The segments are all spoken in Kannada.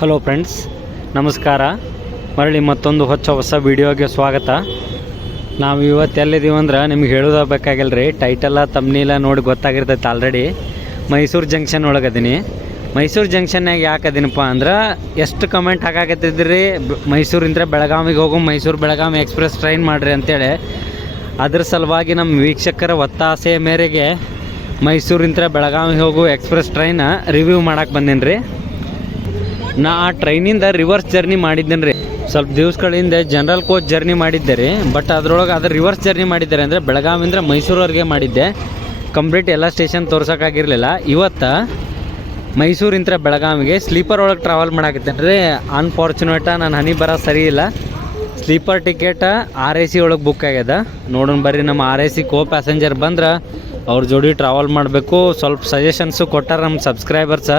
ಹಲೋ ಫ್ರೆಂಡ್ಸ್, ನಮಸ್ಕಾರ. ಮರಳಿ ಮತ್ತೊಂದು ಹೊಸ ವಿಡಿಯೋಗೆ ಸ್ವಾಗತ. ನಾವು ಇವತ್ತು ಎಲ್ಲಿದ್ದೀವಿ ಅಂದ್ರೆ ನಿಮ್ಗೆ ಹೇಳೋದಾಗಬೇಕಾಗಿಲ್ಲ ರೀ. ಟೈಟಲ್ಲ ತಮ್ಮನೆಲ್ಲ ನೋಡಿ ಗೊತ್ತಾಗಿರ್ತೈತೆ ಆಲ್ರೆಡಿ. ಮೈಸೂರು ಜಂಕ್ಷನ್ ಒಳಗದೀನಿ. ಮೈಸೂರು ಜಂಕ್ಷನ್ನಾಗ ಯಾಕೆ ಅದೀನಪ್ಪ ಅಂದ್ರೆ ಎಷ್ಟು ಕಮೆಂಟ್ ಹಾಕಾಕತ್ತಿದ್ರಿ, ಮೈಸೂರಿಂದ ಬೆಳಗಾವಿಗೆ ಹೋಗೋ ಮೈಸೂರು ಬೆಳಗಾವಿ ಎಕ್ಸ್ಪ್ರೆಸ್ ಟ್ರೈನ್ ಮಾಡಿರಿ ಅಂತೇಳಿ. ಅದ್ರ ಸಲುವಾಗಿ ನಮ್ಮ ವೀಕ್ಷಕರ ಒತ್ತಾಸೆಯ ಮೇರೆಗೆ ಮೈಸೂರಿಂದ ಬೆಳಗಾವಿಗೆ ಹೋಗೋ ಎಕ್ಸ್ಪ್ರೆಸ್ ಟ್ರೈನ ರಿವ್ಯೂ ಮಾಡಕ್ಕೆ ಬಂದೀನಿ ರೀ. ನಾ ಆ ಟ್ರೈನಿಂದ ರಿವರ್ಸ್ ಜರ್ನಿ ಮಾಡಿದ್ದೇನೆ ರೀ. ಸ್ವಲ್ಪ ದಿವ್ಸಗಳಿಂದ ಜನರಲ್ ಕೋಚ್ ಜರ್ನಿ ಮಾಡಿದ್ದೆ ರೀ. ಬಟ್ ಅದ್ರೊಳಗೆ ಅದ್ರ ರಿವರ್ಸ್ ಜರ್ನಿ ಮಾಡಿದ್ದಾರೆ ಅಂದರೆ ಬೆಳಗಾವಿಂದ ಮೈಸೂರವರೆಗೆ ಮಾಡಿದ್ದೆ. ಕಂಪ್ಲೀಟ್ ಎಲ್ಲ ಸ್ಟೇಷನ್ ತೋರ್ಸೋಕ್ಕಾಗಿರಲಿಲ್ಲ. ಇವತ್ತು ಮೈಸೂರಿಂದ ಬೆಳಗಾವಿಗೆ ಸ್ಲೀಪರ್ ಒಳಗೆ ಟ್ರಾವೆಲ್ ಮಾಡಾಕತ್ತೇನೆ ರೀ. ಅನ್ಫಾರ್ಚುನೇಟ ನಾನು ಹನಿ ಬರೋ ಸರಿ ಇಲ್ಲ. ಸ್ಲೀಪರ್ ಟಿಕೆಟ್ RAC ಒಳಗೆ ಬುಕ್ ಆಗ್ಯದ. ನೋಡೋಣ ಬರ್ರಿ, ನಮ್ಮ RAC ಕೋ ಪ್ಯಾಸೆಂಜರ್ ಬಂದ್ರೆ ಅವ್ರ ಜೋಡಿ ಟ್ರಾವೆಲ್ ಮಾಡಬೇಕು. ಸ್ವಲ್ಪ ಸಜೆಷನ್ಸು ಕೊಟ್ಟಾರ ನಮ್ಮ ಸಬ್ಸ್ಕ್ರೈಬರ್ಸ,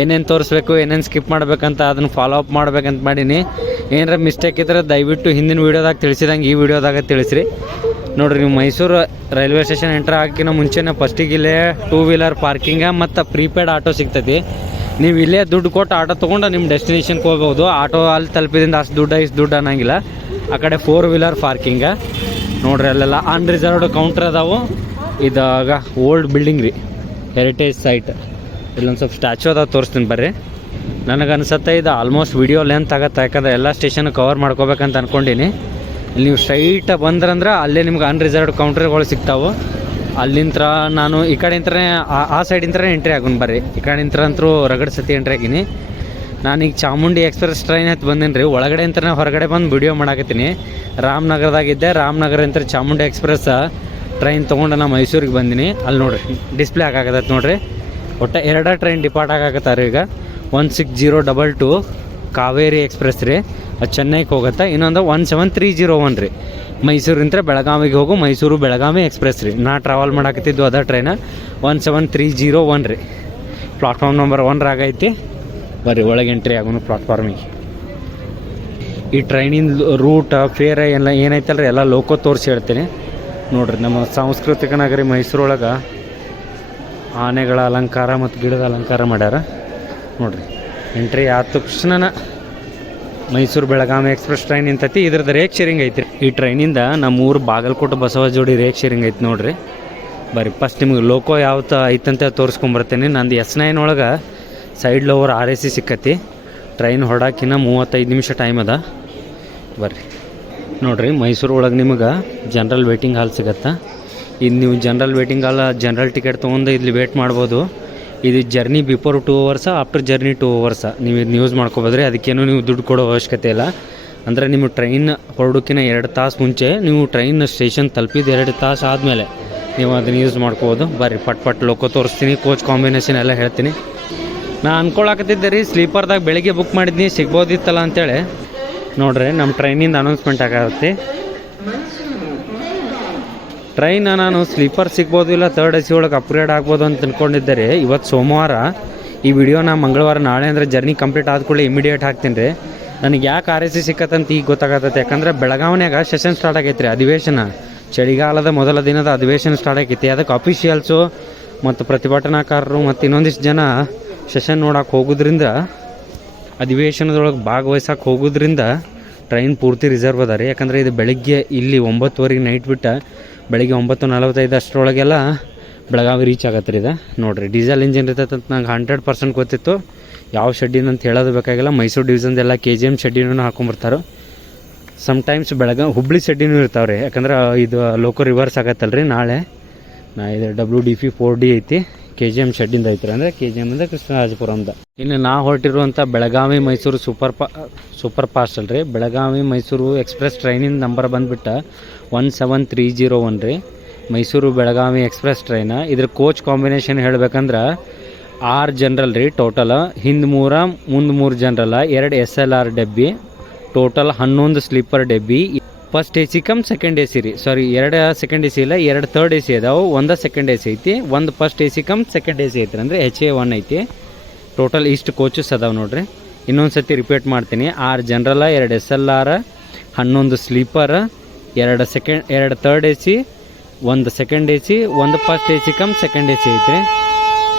ಏನೇನು ತೋರಿಸ್ಬೇಕು, ಏನೇನು ಸ್ಕಿಪ್ ಮಾಡ್ಬೇಕಂತ ಅದನ್ನು ಫಾಲೋ ಅಪ್ ಮಾಡ್ಬೇಕಂತ ಮಾಡೀನಿ. ಏನಾರ ಮಿಸ್ಟೇಕ್ ಇದ್ರೆ ದಯವಿಟ್ಟು ಹಿಂದಿನ ವೀಡಿಯೋದಾಗ ತಿಳಿಸಿದಂಗೆ ಈ ವಿಡಿಯೋದಾಗ ತಿಳಿಸ್ರಿ. ನೋಡಿರಿ, ನೀವು ಮೈಸೂರು ರೈಲ್ವೆ ಸ್ಟೇಷನ್ ಎಂಟ್ರ್ ಹಾಕಿನ ಮುಂಚೆನೇ ಫಸ್ಟಿಗೆ ಇಲ್ಲೇ 2 ವೀಲರ್ ಪಾರ್ಕಿಂಗ ಮತ್ತು ಪ್ರೀಪೇಡ್ ಆಟೋ ಸಿಗ್ತೈತಿ. ನೀವು ಇಲ್ಲೇ ದುಡ್ಡು ಕೊಟ್ಟು ಆಟೋ ತೊಗೊಂಡು ನಿಮ್ಮ ಡೆಸ್ಟಿನೇಷನ್ಗೆ ಹೋಗ್ಬೋದು. ಆಟೋ ಅಲ್ಲಿ ತಲುಪಿದಿಂದ ಅಷ್ಟು ದುಡ್ಡು ಅನ್ನಂಗಿಲ್ಲ. ಆ ಕಡೆ 4 ವೀಲರ್ ಪಾರ್ಕಿಂಗ ನೋಡ್ರಿ. ಅಲ್ಲೆಲ್ಲ ಅನ್ರಿಸರ್ವ್ಡ್ ಕೌಂಟ್ರ್ ಅದಾವು. ಇದಾಗ ಓಲ್ಡ್ ಬಿಲ್ಡಿಂಗ್ ರೀ, ಹೆರಿಟೇಜ್ ಸೈಟ್. ಇಲ್ಲೊಂದು ಸ್ವಲ್ಪ ಸ್ಟ್ಯಾಚು ಅದಾವ, ತೋರಿಸ್ತೀನಿ ಬರ್ರಿ. ನನಗನ್ಸುತ್ತೆ ಇದು ಆಲ್ಮೋಸ್ಟ್ ವಿಡಿಯೋ ಲೆಂತ್ ಆಗತ್ತೆ, ಯಾಕಂದ್ರೆ ಎಲ್ಲ ಸ್ಟೇಷನ್ ಕವರ್ ಮಾಡ್ಕೋಬೇಕಂತ ಅಂದ್ಕೊಂಡೀನಿ. ಇಲ್ಲಿ ನೀವು ಸ್ಟ್ರೈಟ್ ಬಂದ್ರಂದ್ರೆ ಅಲ್ಲೇ ನಿಮ್ಗೆ ಅನ್ರಿಸರ್ವ್ಡ್ ಕೌಂಟ್ರ್ಗಳು ಸಿಗ್ತಾವೆ. ಅಲ್ಲಿಂದ ನಾನು ಈ ಕಡೆಯಿಂದನೇ ಆ ಸೈಡಿಂದನೇ ಎಂಟ್ರಿ ಆಗೋಣ ಬರ್ರಿ. ಈ ಕಡೆಯಿಂದ ಅಂತೂ ರಗಡ್ ಸತಿ ಎಂಟ್ರಿ ಆಗೀನಿ. ನಾನೀಗ ಚಾಮುಂಡಿ ಎಕ್ಸ್ಪ್ರೆಸ್ ಟ್ರೈನ್ ಹತ್ತು ಬಂದೀನಿ ರೀ. ಒಳಗಡೆ ಅಂತಲೇ ಹೊರಗಡೆ ಬಂದು ವಿಡಿಯೋ ಮಾಡಾಕತ್ತೀನಿ. ರಾಮನಗರದಾಗಿದ್ದೆ, ರಾಮನಗರ ಚಾಮುಂಡಿ ಎಕ್ಸ್ಪ್ರೆಸ್ ಟ್ರೈನ್ ತೊಗೊಂಡು ನಾನು ಮೈಸೂರಿಗೆ ಬಂದೀನಿ. ಅಲ್ಲಿ ನೋಡಿರಿ ಡಿಸ್ಪ್ಲೇ ಆಗಾಕತ್ತೈತೆ ನೋಡಿರಿ. ಒಟ್ಟು 2 ಟ್ರೈನ್ ಡಿಪಾರ್ಟ್ ಆಗಾಕತ್ತಾರೆ ಈಗ. 16022 ಕಾವೇರಿ ಎಕ್ಸ್ಪ್ರೆಸ್ ರೀ, ಅದು ಚೆನ್ನೈಗೆ ಹೋಗುತ್ತೆ. ಇನ್ನೊಂದು 17301 ರೀ, ಮೈಸೂರಿಂದ ಬೆಳಗಾವಿಗೆ ಹೋಗು ಮೈಸೂರು ಬೆಳಗಾವಿ ಎಕ್ಸ್ಪ್ರೆಸ್ ರೀ. ನಾ ಟ್ರಾವೆಲ್ ಮಾಡಾಕತ್ತಿದ್ದು ಅದ ಟ್ರೈನ 17301 ರೀ. ಪ್ಲಾಟ್ಫಾರ್ಮ್ ನಂಬರ್ 1 ಆಗೈತಿ. ಬರ್ರಿ ಒಳಗೆ ಎಂಟ್ರಿ ಆಗೋನು ಪ್ಲಾಟ್ಫಾರ್ಮಿಗೆ. ಈ ಟ್ರೈನಿನ ರೂಟ್ ಫೇರ್ ಎಲ್ಲ ಏನೈತಲ್ರಿ ಎಲ್ಲ ಲೋಕೋ ತೋರಿಸಿ ಹೇಳ್ತೀನಿ ನೋಡಿರಿ. ನಮ್ಮ ಸಾಂಸ್ಕೃತಿಕ ನಗರಿ ಮೈಸೂರೊಳಗೆ ಆನೆಗಳ ಅಲಂಕಾರ ಮತ್ತು ಗಿಡದ ಅಲಂಕಾರ ಮಾಡ್ಯಾರ ನೋಡಿರಿ. ಎಂಟ್ರಿ ಆದ ತಕ್ಷಣ ಮೈಸೂರು ಬೆಳಗಾವಿ ಎಕ್ಸ್ಪ್ರೆಸ್ ಟ್ರೈನ್ ನಿಂತೈತಿ. ಇದ್ರದ್ದು ರೇಕ್ ಶೇರಿಂಗ್ ಐತಿ. ಈ ಟ್ರೈನಿಂದ ನಮ್ಮೂರು ಬಾಗಲಕೋಟೆ ಬಸವ ಜೋಡಿ ರೇಕ್ ಶೇರಿಂಗ್ ಐತಿ ನೋಡಿರಿ. ಬರ್ರಿ ಫಸ್ಟ್ ನಿಮ್ಗೆ ಲೋಕೋ ಯಾವತ್ತು ಐತಂತ ತೋರಿಸ್ಕೊಂಬರ್ತೀನಿ. ನಂದು S9 ಒಳಗೆ ಸೈಡ್ ಲೋವರ್ RAC ಸಿಕ್ಕತಿ. ಟ್ರೈನ್ ಹೊಡಾಕಿನ್ನ 35 ನಿಮಿಷ ಟೈಮ್ ಅದ. ಬರ್ರಿ ನೋಡಿರಿ, ಮೈಸೂರು ಒಳಗೆ ನಿಮಗೆ ಜನ್ರಲ್ ವೇಟಿಂಗ್ ಹಾಲ್ ಸಿಗತ್ತೆ. ಇದು ನೀವು ಜನ್ರಲ್ ವೇಟಿಂಗ್ ಹಾಲ್ ಜನ್ರಲ್ ಟಿಕೆಟ್ ತೊಗೊಂಡು ಇಲ್ಲಿ ವೇಟ್ ಮಾಡ್ಬೋದು. ಇದು ಜರ್ನಿ ಬಿಫೋರ್ 2 ಅವರ್ಸ, ಆಫ್ಟರ್ ಜರ್ನಿ 2 ಅವರ್ಸ ನೀವು ಇದನ್ನ ಯೂಸ್ ಮಾಡ್ಕೊಬೋದ್ರಿ. ಅದಕ್ಕೇನು ನೀವು ದುಡ್ಡು ಕೊಡೋ ಅವಶ್ಯಕತೆ ಇಲ್ಲ. ಅಂದರೆ ನಿಮ್ಮ ಟ್ರೈನ್ ಹೊರಡೋಕ್ಕಿಂತ 2 ತಾಸು ಮುಂಚೆ, ನೀವು ಟ್ರೈನ್ ಸ್ಟೇಷನ್ ತಲುಪಿದ 2 ತಾಸು ಆದಮೇಲೆ ನೀವು ಅದನ್ನು ಯೂಸ್ ಮಾಡ್ಕೋಬೋದು. ಬರ್ರಿ ಪಟ್ ಲೋಕೋ ತೋರಿಸ್ತೀನಿ, ಕೋಚ್ ಕಾಂಬಿನೇಷನ್ ಎಲ್ಲ ಹೇಳ್ತೀನಿ. ನಾನು ಅಂದ್ಕೊಳಕತ್ತಿದ್ದೆ ರೀ, ಸ್ಲೀಪರ್ದಾಗ ಬೆಳಿಗ್ಗೆ ಬುಕ್ ಮಾಡಿದ್ನಿ, ಸಿಗ್ಬೋದಿತ್ತಲ್ಲ ಅಂತೇಳಿ. ನೋಡ್ರಿ, ನಮ್ಮ ಟ್ರೈನಿಂದ ಅನೌನ್ಸ್ಮೆಂಟ್ ಆಗತ್ತೆ. ಟ್ರೈನ್ ನಾನು ಸ್ಲೀಪರ್ ಸಿಗ್ಬೋದು, ಇಲ್ಲ 3rd AC ಒಳಗೆ ಅಪ್ಗ್ರೇಡ್ ಆಗ್ಬೋದು ಅಂತ ಅಂದ್ಕೊಂಡಿದ್ದೆ ರೀ. ಇವತ್ತು ಸೋಮವಾರ, ಈ ವಿಡಿಯೋನ ಮಂಗಳವಾರ ನಾಳೆ ಅಂದರೆ ಜರ್ನಿ ಕಂಪ್ಲೀಟ್ ಆದ ಕೂಡಲೇ ಇಮಿಡಿಯೇಟ್ ಹಾಕ್ತೀನಿ ರೀ. ನನಗೆ ಯಾಕೆ RAC ಸಿಕ್ಕತ್ತಂತ ಈಗ ಗೊತ್ತಾಗತ್ತೆ. ಯಾಕಂದರೆ ಬೆಳಗಾವಿನಾಗ ಸೆಷನ್ ಸ್ಟಾರ್ಟ್ ಆಗೈತೆ ರೀ, ಅಧಿವೇಶನ. ಚಳಿಗಾಲದ ಮೊದಲ ದಿನದ ಅಧಿವೇಶನ ಸ್ಟಾರ್ಟ್ ಆಗೈತಿ. ಅದಕ್ಕೆ ಅಫಿಷಿಯಲ್ಸು ಮತ್ತು ಪ್ರತಿಭಟನಾಕಾರರು ಮತ್ತು ಇನ್ನೊಂದಿಷ್ಟು ಜನ ಸೆಷನ್ ನೋಡೋಕೆ ಹೋಗೋದ್ರಿಂದ, ಅಧಿವೇಶನದೊಳಗೆ ಭಾಗವಹಿಸೋಕೆ ಹೋಗೋದ್ರಿಂದ ಟ್ರೈನ್ ಪೂರ್ತಿ ರಿಸರ್ವ್ ಅದ ರೀ. ಯಾಕಂದರೆ ಇದು ಬೆಳಗ್ಗೆ ಇಲ್ಲಿ 9:00 ನೈಟ್ ಬಿಟ್ಟು ಬೆಳಗ್ಗೆ 9:45 ಅಷ್ಟರೊಳಗೆಲ್ಲ ಬೆಳಗಾವಿ ರೀಚ್ ಆಗತ್ತೆ ರೀ. ಇದು ನೋಡಿರಿ, ಡೀಸೆಲ್ ಇಂಜಿನ್ ಇರ್ತೈತೆ ಅಂತ ನಂಗೆ 100% ಗೊತ್ತಿತ್ತು. ಯಾವ ಶೆಡ್ಡಿನ ಅಂತ ಹೇಳೋದು ಬೇಕಾಗಿಲ್ಲ. ಮೈಸೂರು ಡಿವಿಷನ್ದೆಲ್ಲ KGM ಶೆಡ್ಡಿನೂ ಹಾಕೊಂಬರ್ತಾರೆ. ಸಮ್ಟೈಮ್ಸ್ ಹುಬ್ಳಿ ಶೆಡ್ಡಿನೂ ಇರ್ತಾವೆ ರೀ. ಯಾಕಂದ್ರೆ ಇದು ಲೋಕೋ ರಿವರ್ಸ್ ಆಗತ್ತಲ್ಲ ರೀ ನಾಳೆ. ಇದು WDP 4D ಐತಿ, KGM ಶೆಡ್ಡಿಂದ ಐತ್ರಿ. ಅಂದರೆ KGM ಅಂದರೆ ಕೃಷ್ಣರಾಜಪುರಂದ. ಇನ್ನು ನಾ ಹೊರಟಿರುವಂಥ ಬೆಳಗಾವಿ ಮೈಸೂರು ಸೂಪರ್ ಫಾಸ್ಟ್ ಅಲ್ರಿ. ಬೆಳಗಾವಿ ಮೈಸೂರು ಎಕ್ಸ್ಪ್ರೆಸ್ ಟ್ರೈನಿನ ನಂಬರ್ ಬಂದುಬಿಟ್ಟು 17301 ರೀ. ಮೈಸೂರು ಬೆಳಗಾವಿ ಎಕ್ಸ್ಪ್ರೆಸ್ ಟ್ರೈನ. ಇದ್ರ ಕೋಚ್ ಕಾಂಬಿನೇಷನ್ ಹೇಳ್ಬೇಕಂದ್ರೆ 6 ಜನರಲ್ ರೀ ಟೋಟಲ್. ಹಿಂದೆ 3 ಮುಂದೆ 3 ಜನರಲ್ಲ, 2 SLR ಡಬ್ಬಿ, ಟೋಟಲ್ 11 ಸ್ಲೀಪರ್ ಡಬ್ಬಿ. First AC come second AC ರೀ. ಸಾರಿ, 2 ಸೆಕೆಂಡ್ AC ಇಲ್ಲ, 2 3rd AC ಅದಾವೆ, 1 ಸೆಕೆಂಡ್ AC ಐತಿ, 1 first AC come second AC ಐತಿ. ಅಂದರೆ HA1 ಐತಿ. ಟೋಟಲ್ ಇಷ್ಟು ಕೋಚಸ್ ಅದಾವೆ ನೋಡ್ರಿ. ಇನ್ನೊಂದು ಸತಿ ರಿಪೀಟ್ ಮಾಡ್ತೀನಿ. 6 ಜನರಲ್ಲ, 2 SLR, 11 sleeper, 2 3rd AC, 1 second AC, 1 first AC come second AC ಐತ್ರಿ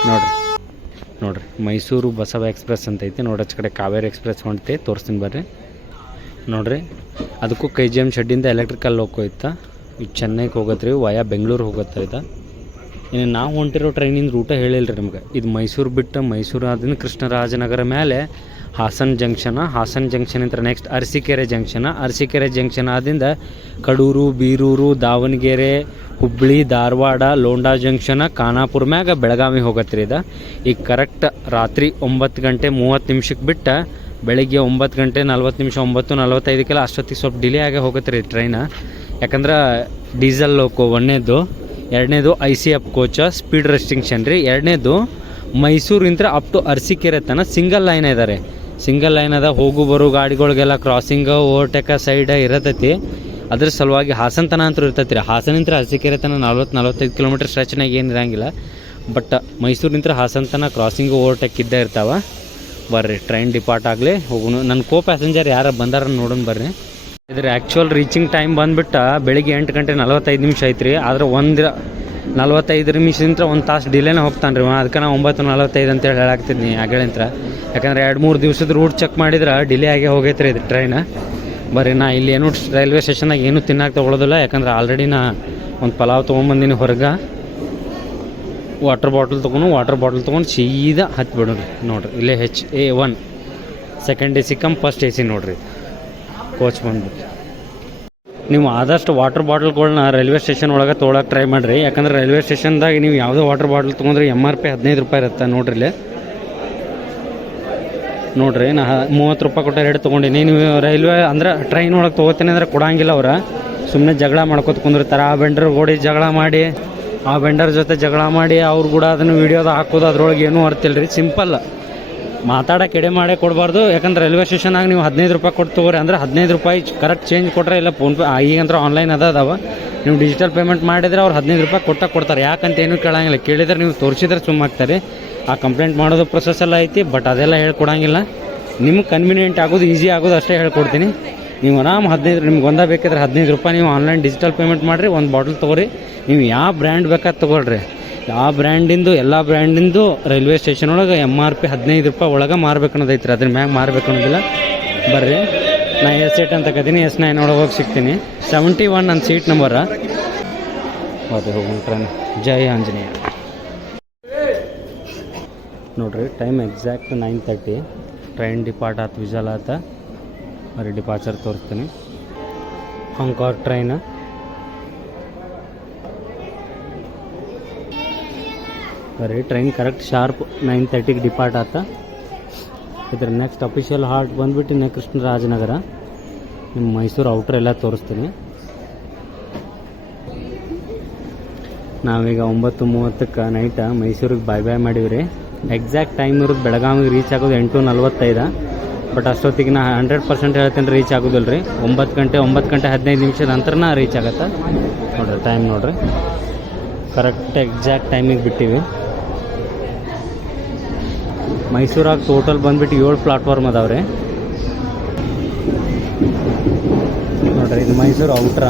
ನೋಡ್ರಿ. ನೋಡಿರಿ, ಮೈಸೂರು ಬಸವ ಎಕ್ಸ್ಪ್ರೆಸ್ ಅಂತ ಐತಿ ನೋಡ್ರಿ. ಕಡೆ ಕಾವೇರಿ ಎಕ್ಸ್ಪ್ರೆಸ್ ಹೊಂಟೈತಿ, ತೋರಿಸ್ತೀನಿ ಬರ್ರಿ ನೋಡಿರಿ. ಅದಕ್ಕೂ KGM ಶೆಡ್ಡಿಂದ ಎಲೆಕ್ಟ್ರಿಕಲ್ ಹೋಗ್ತಾ ಇದು ಚೆನ್ನೈಗೆ ಹೋಗತ್ತೆ ರೀ, ವಯಾ ಬೆಂಗಳೂರು ಹೋಗುತ್ತೆ ಇದು. ಇನ್ನು ನಾವು ಹೊಂಟಿರೋ ಟ್ರೈನಿಂದ ರೂಟ ಹೇಳಿಲ್ಲ ರೀ ನಿಮ್ಗೆ. ಇದು ಮೈಸೂರು ಬಿಟ್ಟು ಮೈಸೂರು ಆದಿಂದ ಕೃಷ್ಣರಾಜನಗರ ಮೇಲೆ ಹಾಸನ ಜಂಕ್ಷನ್ ಅಂತ ನೆಕ್ಸ್ಟ್ ಅರಸೀಕೆರೆ ಜಂಕ್ಷನ್ ಆದಿಂದ ಕಡೂರು, ಬೀರೂರು, ದಾವಣಗೆರೆ, ಹುಬ್ಬಳ್ಳಿ, ಧಾರವಾಡ, ಲೋಂಡಾ ಜಂಕ್ಷನ್, ಖಾನಾಪುರ ಮ್ಯಾಗ ಬೆಳಗಾವಿ ಹೋಗತ್ತೆ ರೀ ಇದು. ಈಗ ಕರೆಕ್ಟ್ ರಾತ್ರಿ 9:30 ಬಿಟ್ಟು ಬೆಳಗ್ಗೆ 9:40 9:45 ಅಷ್ಟೊತ್ತಿಗೆ ಸ್ವಲ್ಪ ಡಿಲೇ ಆಗೇ ಹೋಗುತ್ತೆ ರೀ ಟ್ರೈನ. ಯಾಕಂದ್ರೆ ಡೀಸೆಲ್ ಲೋಕೋ ಒಂದನೇದು, ಎರಡನೇದು ICF ಕೋಚ ಸ್ಪೀಡ್ ರೆಸ್ಟ್ರಿಕ್ಷನ್ ರೀ. ಎರಡನೇದು ಮೈಸೂರಿಂತ ಅಪ್ ಟು ಅರಸೀಕೆರೆ ತನಕ ಸಿಂಗಲ್ ಲೈನ್ ಇದ್ದಾರೆ. ಸಿಂಗಲ್ ಲೈನ್ ಅದ, ಹೋಗು ಬರೋ ಗಾಡಿಗಳಿಗೆಲ್ಲ ಕ್ರಾಸಿಂಗ್ ಓವರ್ಟೇಕ ಸೈಡ್ ಇರತೈತಿ. ಅದ್ರ ಸಲುವಾಗಿ ಹಾಸನ ತನ ಅಂತೂ ಇರ್ತೈತಿ ರೀ. ಹಾಸನಿಂದ ಅರಸೀಕೆರೆ ತನಕ 40-45 ಕಿಲೋಮೀಟರ್ ಸ್ಟ್ರೆಚ್ನಾಗ ಏನು ಇರಂಗಿಲ್ಲ. ಬಟ್ ಮೈಸೂರಿಂತ ಹಾಸನ ತನಕ ಕ್ರಾಸಿಂಗು ಓವರ್ಟೇಕ್ ಇದ್ದೇ ಇರ್ತಾವೆ. ಬರ್ರಿ ಟ್ರೈನ್ ಡಿಪಾರ್ಟ್ ಆಗಲಿ ಹೋಗೋಣ. ನನ್ನ ಪ್ಯಾಸೆಂಜರ್ ಯಾರು ಬಂದಾರ ನೋಡೋಣ ಬರ್ರಿ. ಇದ್ರ ಆ್ಯಕ್ಚುಯಲ್ ರೀಚಿಂಗ್ ಟೈಮ್ ಬಂದುಬಿಟ್ಟು ಬೆಳಿಗ್ಗೆ 8:45 ಐತ್ರಿ. ಆದ್ರೆ 1:45 ಒಂದು ತಾಸು ಡಿಲೇನೇ ಹೋಗ್ತಾನೆ ರೀ. ಅದಕ್ಕೆ ನಾವು 9:45 ಅಂತೇಳಿ ಹೇಳಾಕ್ತಿದ್ನಿ ಆಗೇಳಂತ್ರ. ಯಾಕಂದ್ರೆ 2-3 ದಿವಸದ ರೂಟ್ ಚೆಕ್ ಮಾಡಿದ್ರೆ ಡಿಲೇ ಆಗೇ ಹೋಗೈತೆ ರೀ ಇದು ಟ್ರೈನ್. ಬರ್ರಿ ನಾ ಇಲ್ಲಿ ಏನು ರೈಲ್ವೆ ಸ್ಟೇಷನ್ನಾಗ ಏನೂ ತಿನ್ನಕ್ಕೆ ತೊಗೊಳೋದಿಲ್ಲ. ಯಾಕಂದ್ರೆ ಆಲ್ರೆಡಿ ನಾ ಒಂದು ಪಲಾವ್ ತೊಗೊಂಬಂದಿನಿ ಹೊರಗೆ. ವಾಟರ್ ಬಾಟಲ್ ತೊಗೊಂಡು ಸೀದಾ ಹತ್ತಿ ಬಿಡೋರಿ ನೋಡಿರಿ. ಇಲ್ಲೇ HA1 second AC come first AC ನೋಡಿರಿ ಕೋಚ್ ಬಂದ್ಬಿಟ್ಟು. ನೀವು ಆದಷ್ಟು ವಾಟರ್ ಬಾಟಲ್ಗಳನ್ನ ರೈಲ್ವೆ ಸ್ಟೇಷನ್ ಒಳಗೆ ತೊಗೊಳಕ್ಕೆ ಟ್ರೈ ಮಾಡಿರಿ. ಯಾಕಂದ್ರೆ ರೈಲ್ವೆ ಸ್ಟೇಷನ್ದಾಗ ನೀವು ಯಾವುದೋ ವಾಟರ್ ಬಾಟಲ್ ತೊಗೊಂಡ್ರೆ MRP 15 ರೂಪಾಯಿ ಇರುತ್ತೆ ನೋಡ್ರಿ. ಇಲ್ಲಿ ನೋಡಿರಿ ನಾ 30 ರೂಪಾಯಿ ಕೊಟ್ಟು 2 ತೊಗೊಂಡಿನಿ. ನೀವು ರೈಲ್ವೆ ಅಂದ್ರೆ ಟ್ರೈನ್ ಒಳಗೆ ತೊಗೋತೀನಿ ಅಂದ್ರೆ ಕೊಡೋಂಗಿಲ್ಲ ಅವ್ರು. ಸುಮ್ಮನೆ ಜಗಳ ಮಾಡ್ಕೊತ ಕುಂದಿರ್ತಾರೆ. ಆ ಬೆಂಡರ್ ಗೋಡಿ ಜಗಳ ಮಾಡಿ, ಆ ಬೆಂಡರ್ ಜೊತೆ ಜಗಳ ಮಾಡಿ ಅವ್ರು ಕೂಡ ಅದನ್ನು ವೀಡಿಯೋದ ಹಾಕೋದು. ಅದ್ರೊಳಗೆ ಏನೂ ಅರ್ತಿಲ್ಲ ರೀ. ಸಿಂಪಲ್ ಮಾತಾಡೋಕೆ ಎಡೆ ಮಾಡೇ ಕೊಡಬಾರ್ದು. ಯಾಕಂದ್ರೆ ರೈಲ್ವೆ ಸ್ಟೇಷನಾಗ ನೀವು 15 ರೂಪಾಯಿ ಕೊಟ್ಟು ತೊಗೋರಿ ಅಂದ್ರೆ 15 ರೂಪಾಯಿ ಕರೆಕ್ಟ್ ಚೇಂಜ್ ಕೊಟ್ಟರೆ ಇಲ್ಲ ಫೋನ್ಪೇ ಈಗಂದ್ರೆ ಆನ್ಲೈನ್ ಅದಾವ. ನೀವು ಡಿಜಿಟಲ್ ಪೇಮೆಂಟ್ ಮಾಡಿದರೆ ಅವ್ರು 15 ರೂಪಾಯಿ ಕೊಡ್ತಾರೆ. ಯಾಕಂತ ಏನೂ ಕೇಳೋಂಗಿಲ್ಲ. ಕೇಳಿದ್ರೆ ನೀವು ತೋರಿಸಿದ್ರೆ ಸುಮ್ಮಾಗ್ತಾರೆ. ಆ ಕಂಪ್ಲೇಂಟ್ ಮಾಡೋದು ಪ್ರೊಸೆಸ್ ಎಲ್ಲ ಐತಿ. ಬಟ್ ಅದೆಲ್ಲ ಹೇಳ್ಕೊಡಂಗಿಲ್ಲ. ನಿಮ್ಗೆ ಕನ್ವೀನಿಯೆಂಟ್ ಆಗೋದು, ಈಸಿ ಆಗೋದು ಅಷ್ಟೇ ಹೇಳ್ಕೊಡ್ತೀನಿ. ನೀವು ಆರಾಮ್ 15 ನಿಮ್ಗೆ ಒಂದೇ ಬೇಕಾದ್ರೆ 15 ರೂಪಾಯಿ ನೀವು ಆನ್ಲೈನ್ ಡಿಜಿಟಲ್ ಪೇಮೆಂಟ್ ಮಾಡಿರಿ. ಒಂದು ಬಾಟಲ್ ತೊಗೊರಿ. ನೀವು ಯಾವ ಬ್ರ್ಯಾಂಡ್ ಬೇಕಾದ್ರೆ ತೊಗೊಳ್ರಿ. ಯಾವ ಬ್ರ್ಯಾಂಡಿಂದು ಎಲ್ಲ ಬ್ರ್ಯಾಂಡಿಂದು ರೈಲ್ವೆ ಸ್ಟೇಷನ್ ಒಳಗೆ MRP 15 ರೂಪಾಯಿ ಒಳಗೆ ಮಾರ್ಬೇಕು ಅನ್ನೋದೈತ್ರಿ. ಅದ್ರ ಮ್ಯಾಗ ಮಾರ್ಬೇಕು ಅನ್ನೋದಿಲ್ಲ. ಬರ್ರಿ ನಾ S8 ಅಂತ ಕದೀನಿ. S9 ಒಳಗೆ ಹೋಗಿ ಸಿಗ್ತೀನಿ. 71 ನನ್ನ ಸೀಟ್ ನಂಬರ. ಅದೇ ಹೋಗೋಣ ಟ್ರೈನ್. ಜೈ ಆಂಜನೇಯ. ನೋಡಿರಿ ಟೈಮ್ ಎಕ್ಸಾಕ್ಟ್ 9:30. ಟ್ರೈನ್ ಡಿಪಾರ್ಟ್ ಆತು, ವಿಜಲ್ ಆತ. ಬರೀ ಡಿಪಾರ್ಚರ್ ತೋರಿಸ್ತೀನಿ. ಅಂಕಾರ್ ಟ್ರೈನ್ ಬರೀ ಟ್ರೈನ್ ಕರೆಕ್ಟ್ ಶಾರ್ಪ್ 9:30ಗೆ ಡಿಪಾರ್ಟ್ ಆತ. ಇದ್ರ ನೆಕ್ಸ್ಟ್ ಅಫಿಷಿಯಲ್ ಹಾಲ್ಟ್ ಬಂದುಬಿಟ್ಟು ಇನ್ನು ಕೃಷ್ಣರಾಜನಗರ. ನಿಮ್ಮ ಮೈಸೂರು ಔಟ್ರ್ ಎಲ್ಲ ತೋರಿಸ್ತೀನಿ. ನಾವೀಗ 9:30ಕ್ಕೆ ನೈಟ ಮೈಸೂರಿಗೆ ಬಾಯ್ ಮಾಡೀವಿ ರೀ. ಎಕ್ಸಾಕ್ಟ್ ಟೈಮ್ ಇರೋದು ಬೆಳಗಾವಿಗೆ ರೀಚ್ ಆಗೋದು 8:45. ಬಟ್ ಅಷ್ಟೊತ್ತಿಗೆ ನಾ 100% ಹೇಳ್ತೀನಿ ರೀಚ್ ಆಗೋದಿಲ್ಲ ರೀ. 9:15 ನಂತರ ರೀಚ್ ಆಗತ್ತೆ. ನೋಡಿರಿ ಟೈಮ್ ನೋಡಿರಿ, ಕರೆಕ್ಟ್ ಎಕ್ಸಾಕ್ಟ್ ಟೈಮಿಗೆ ಬಿಟ್ಟಿವಿ. ಮೈಸೂರಾಗ ಟೋಟಲ್ ಬಂದುಬಿಟ್ಟು 7 ಪ್ಲಾಟ್ಫಾರ್ಮ್ ಅದಾವ್ರಿ. ನೋಡಿರಿ ಇದು ಮೈಸೂರು ಔಟ್ರ.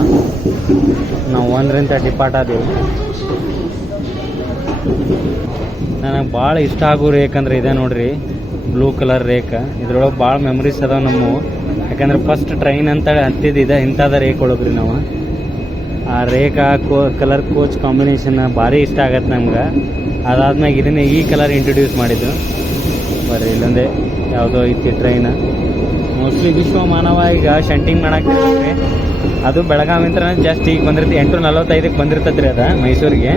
ನಾವು 1ರಿಂದ ಡಿಪಾರ್ಟ್ ಆದೀವಿ. ನನಗೆ ಭಾಳ ಇಷ್ಟ ಆಗೋ ರೇಕ್ ಅಂದ್ರೆ ಇದೆ ನೋಡ್ರಿ, ಬ್ಲೂ ಕಲರ್ ರೇಕ್. ಇದ್ರೊಳಗೆ ಭಾಳ ಮೆಮರೀಸ್ ಅದಾವ ನಮ್ಮವು. ಯಾಕಂದ್ರೆ ಫಸ್ಟ್ ಟ್ರೈನ್ ಅಂತೇಳಿ ಹತ್ತಿದ್ದಿದೆ ಇಂಥದ ರೇಕ್ ಒಳಗ್ರಿ ನಾವು. ಆ ರೇಕ್ ಕಲರ್ ಕೋಚ್ ಕಾಂಬಿನೇಷನ್ ಭಾರಿ ಇಷ್ಟ ಆಗತ್ತೆ ನಮ್ಗೆ. ಅದಾದ್ಮೇಲೆ ಇದನ್ನೇ ಈ ಕಲರ್ ಇಂಟ್ರೊಡ್ಯೂಸ್ ಮಾಡಿದ್ರು. ಬರ್ರಿ ಇಲ್ಲೊಂದೇ ಯಾವುದೋ ಐತಿ ಟ್ರೈನ್. ಮೋಸ್ಟ್ಲಿ ವಿಶ್ವ ಮಾನವ ಈಗ ಶಂಟಿಂಗ್ ಮಾಡಾಕ್ತಿರ್ತೀವಿ. ಅದು ಬೆಳಗಾವಿಂತ್ರ ಜಸ್ಟ್ ಈಗ ಬಂದಿರ್ತಿ 8:45ಕ್ಕೆ ಬಂದಿರ್ತೈತೆ ರೀ ಅದು ಮೈಸೂರಿಗೆ.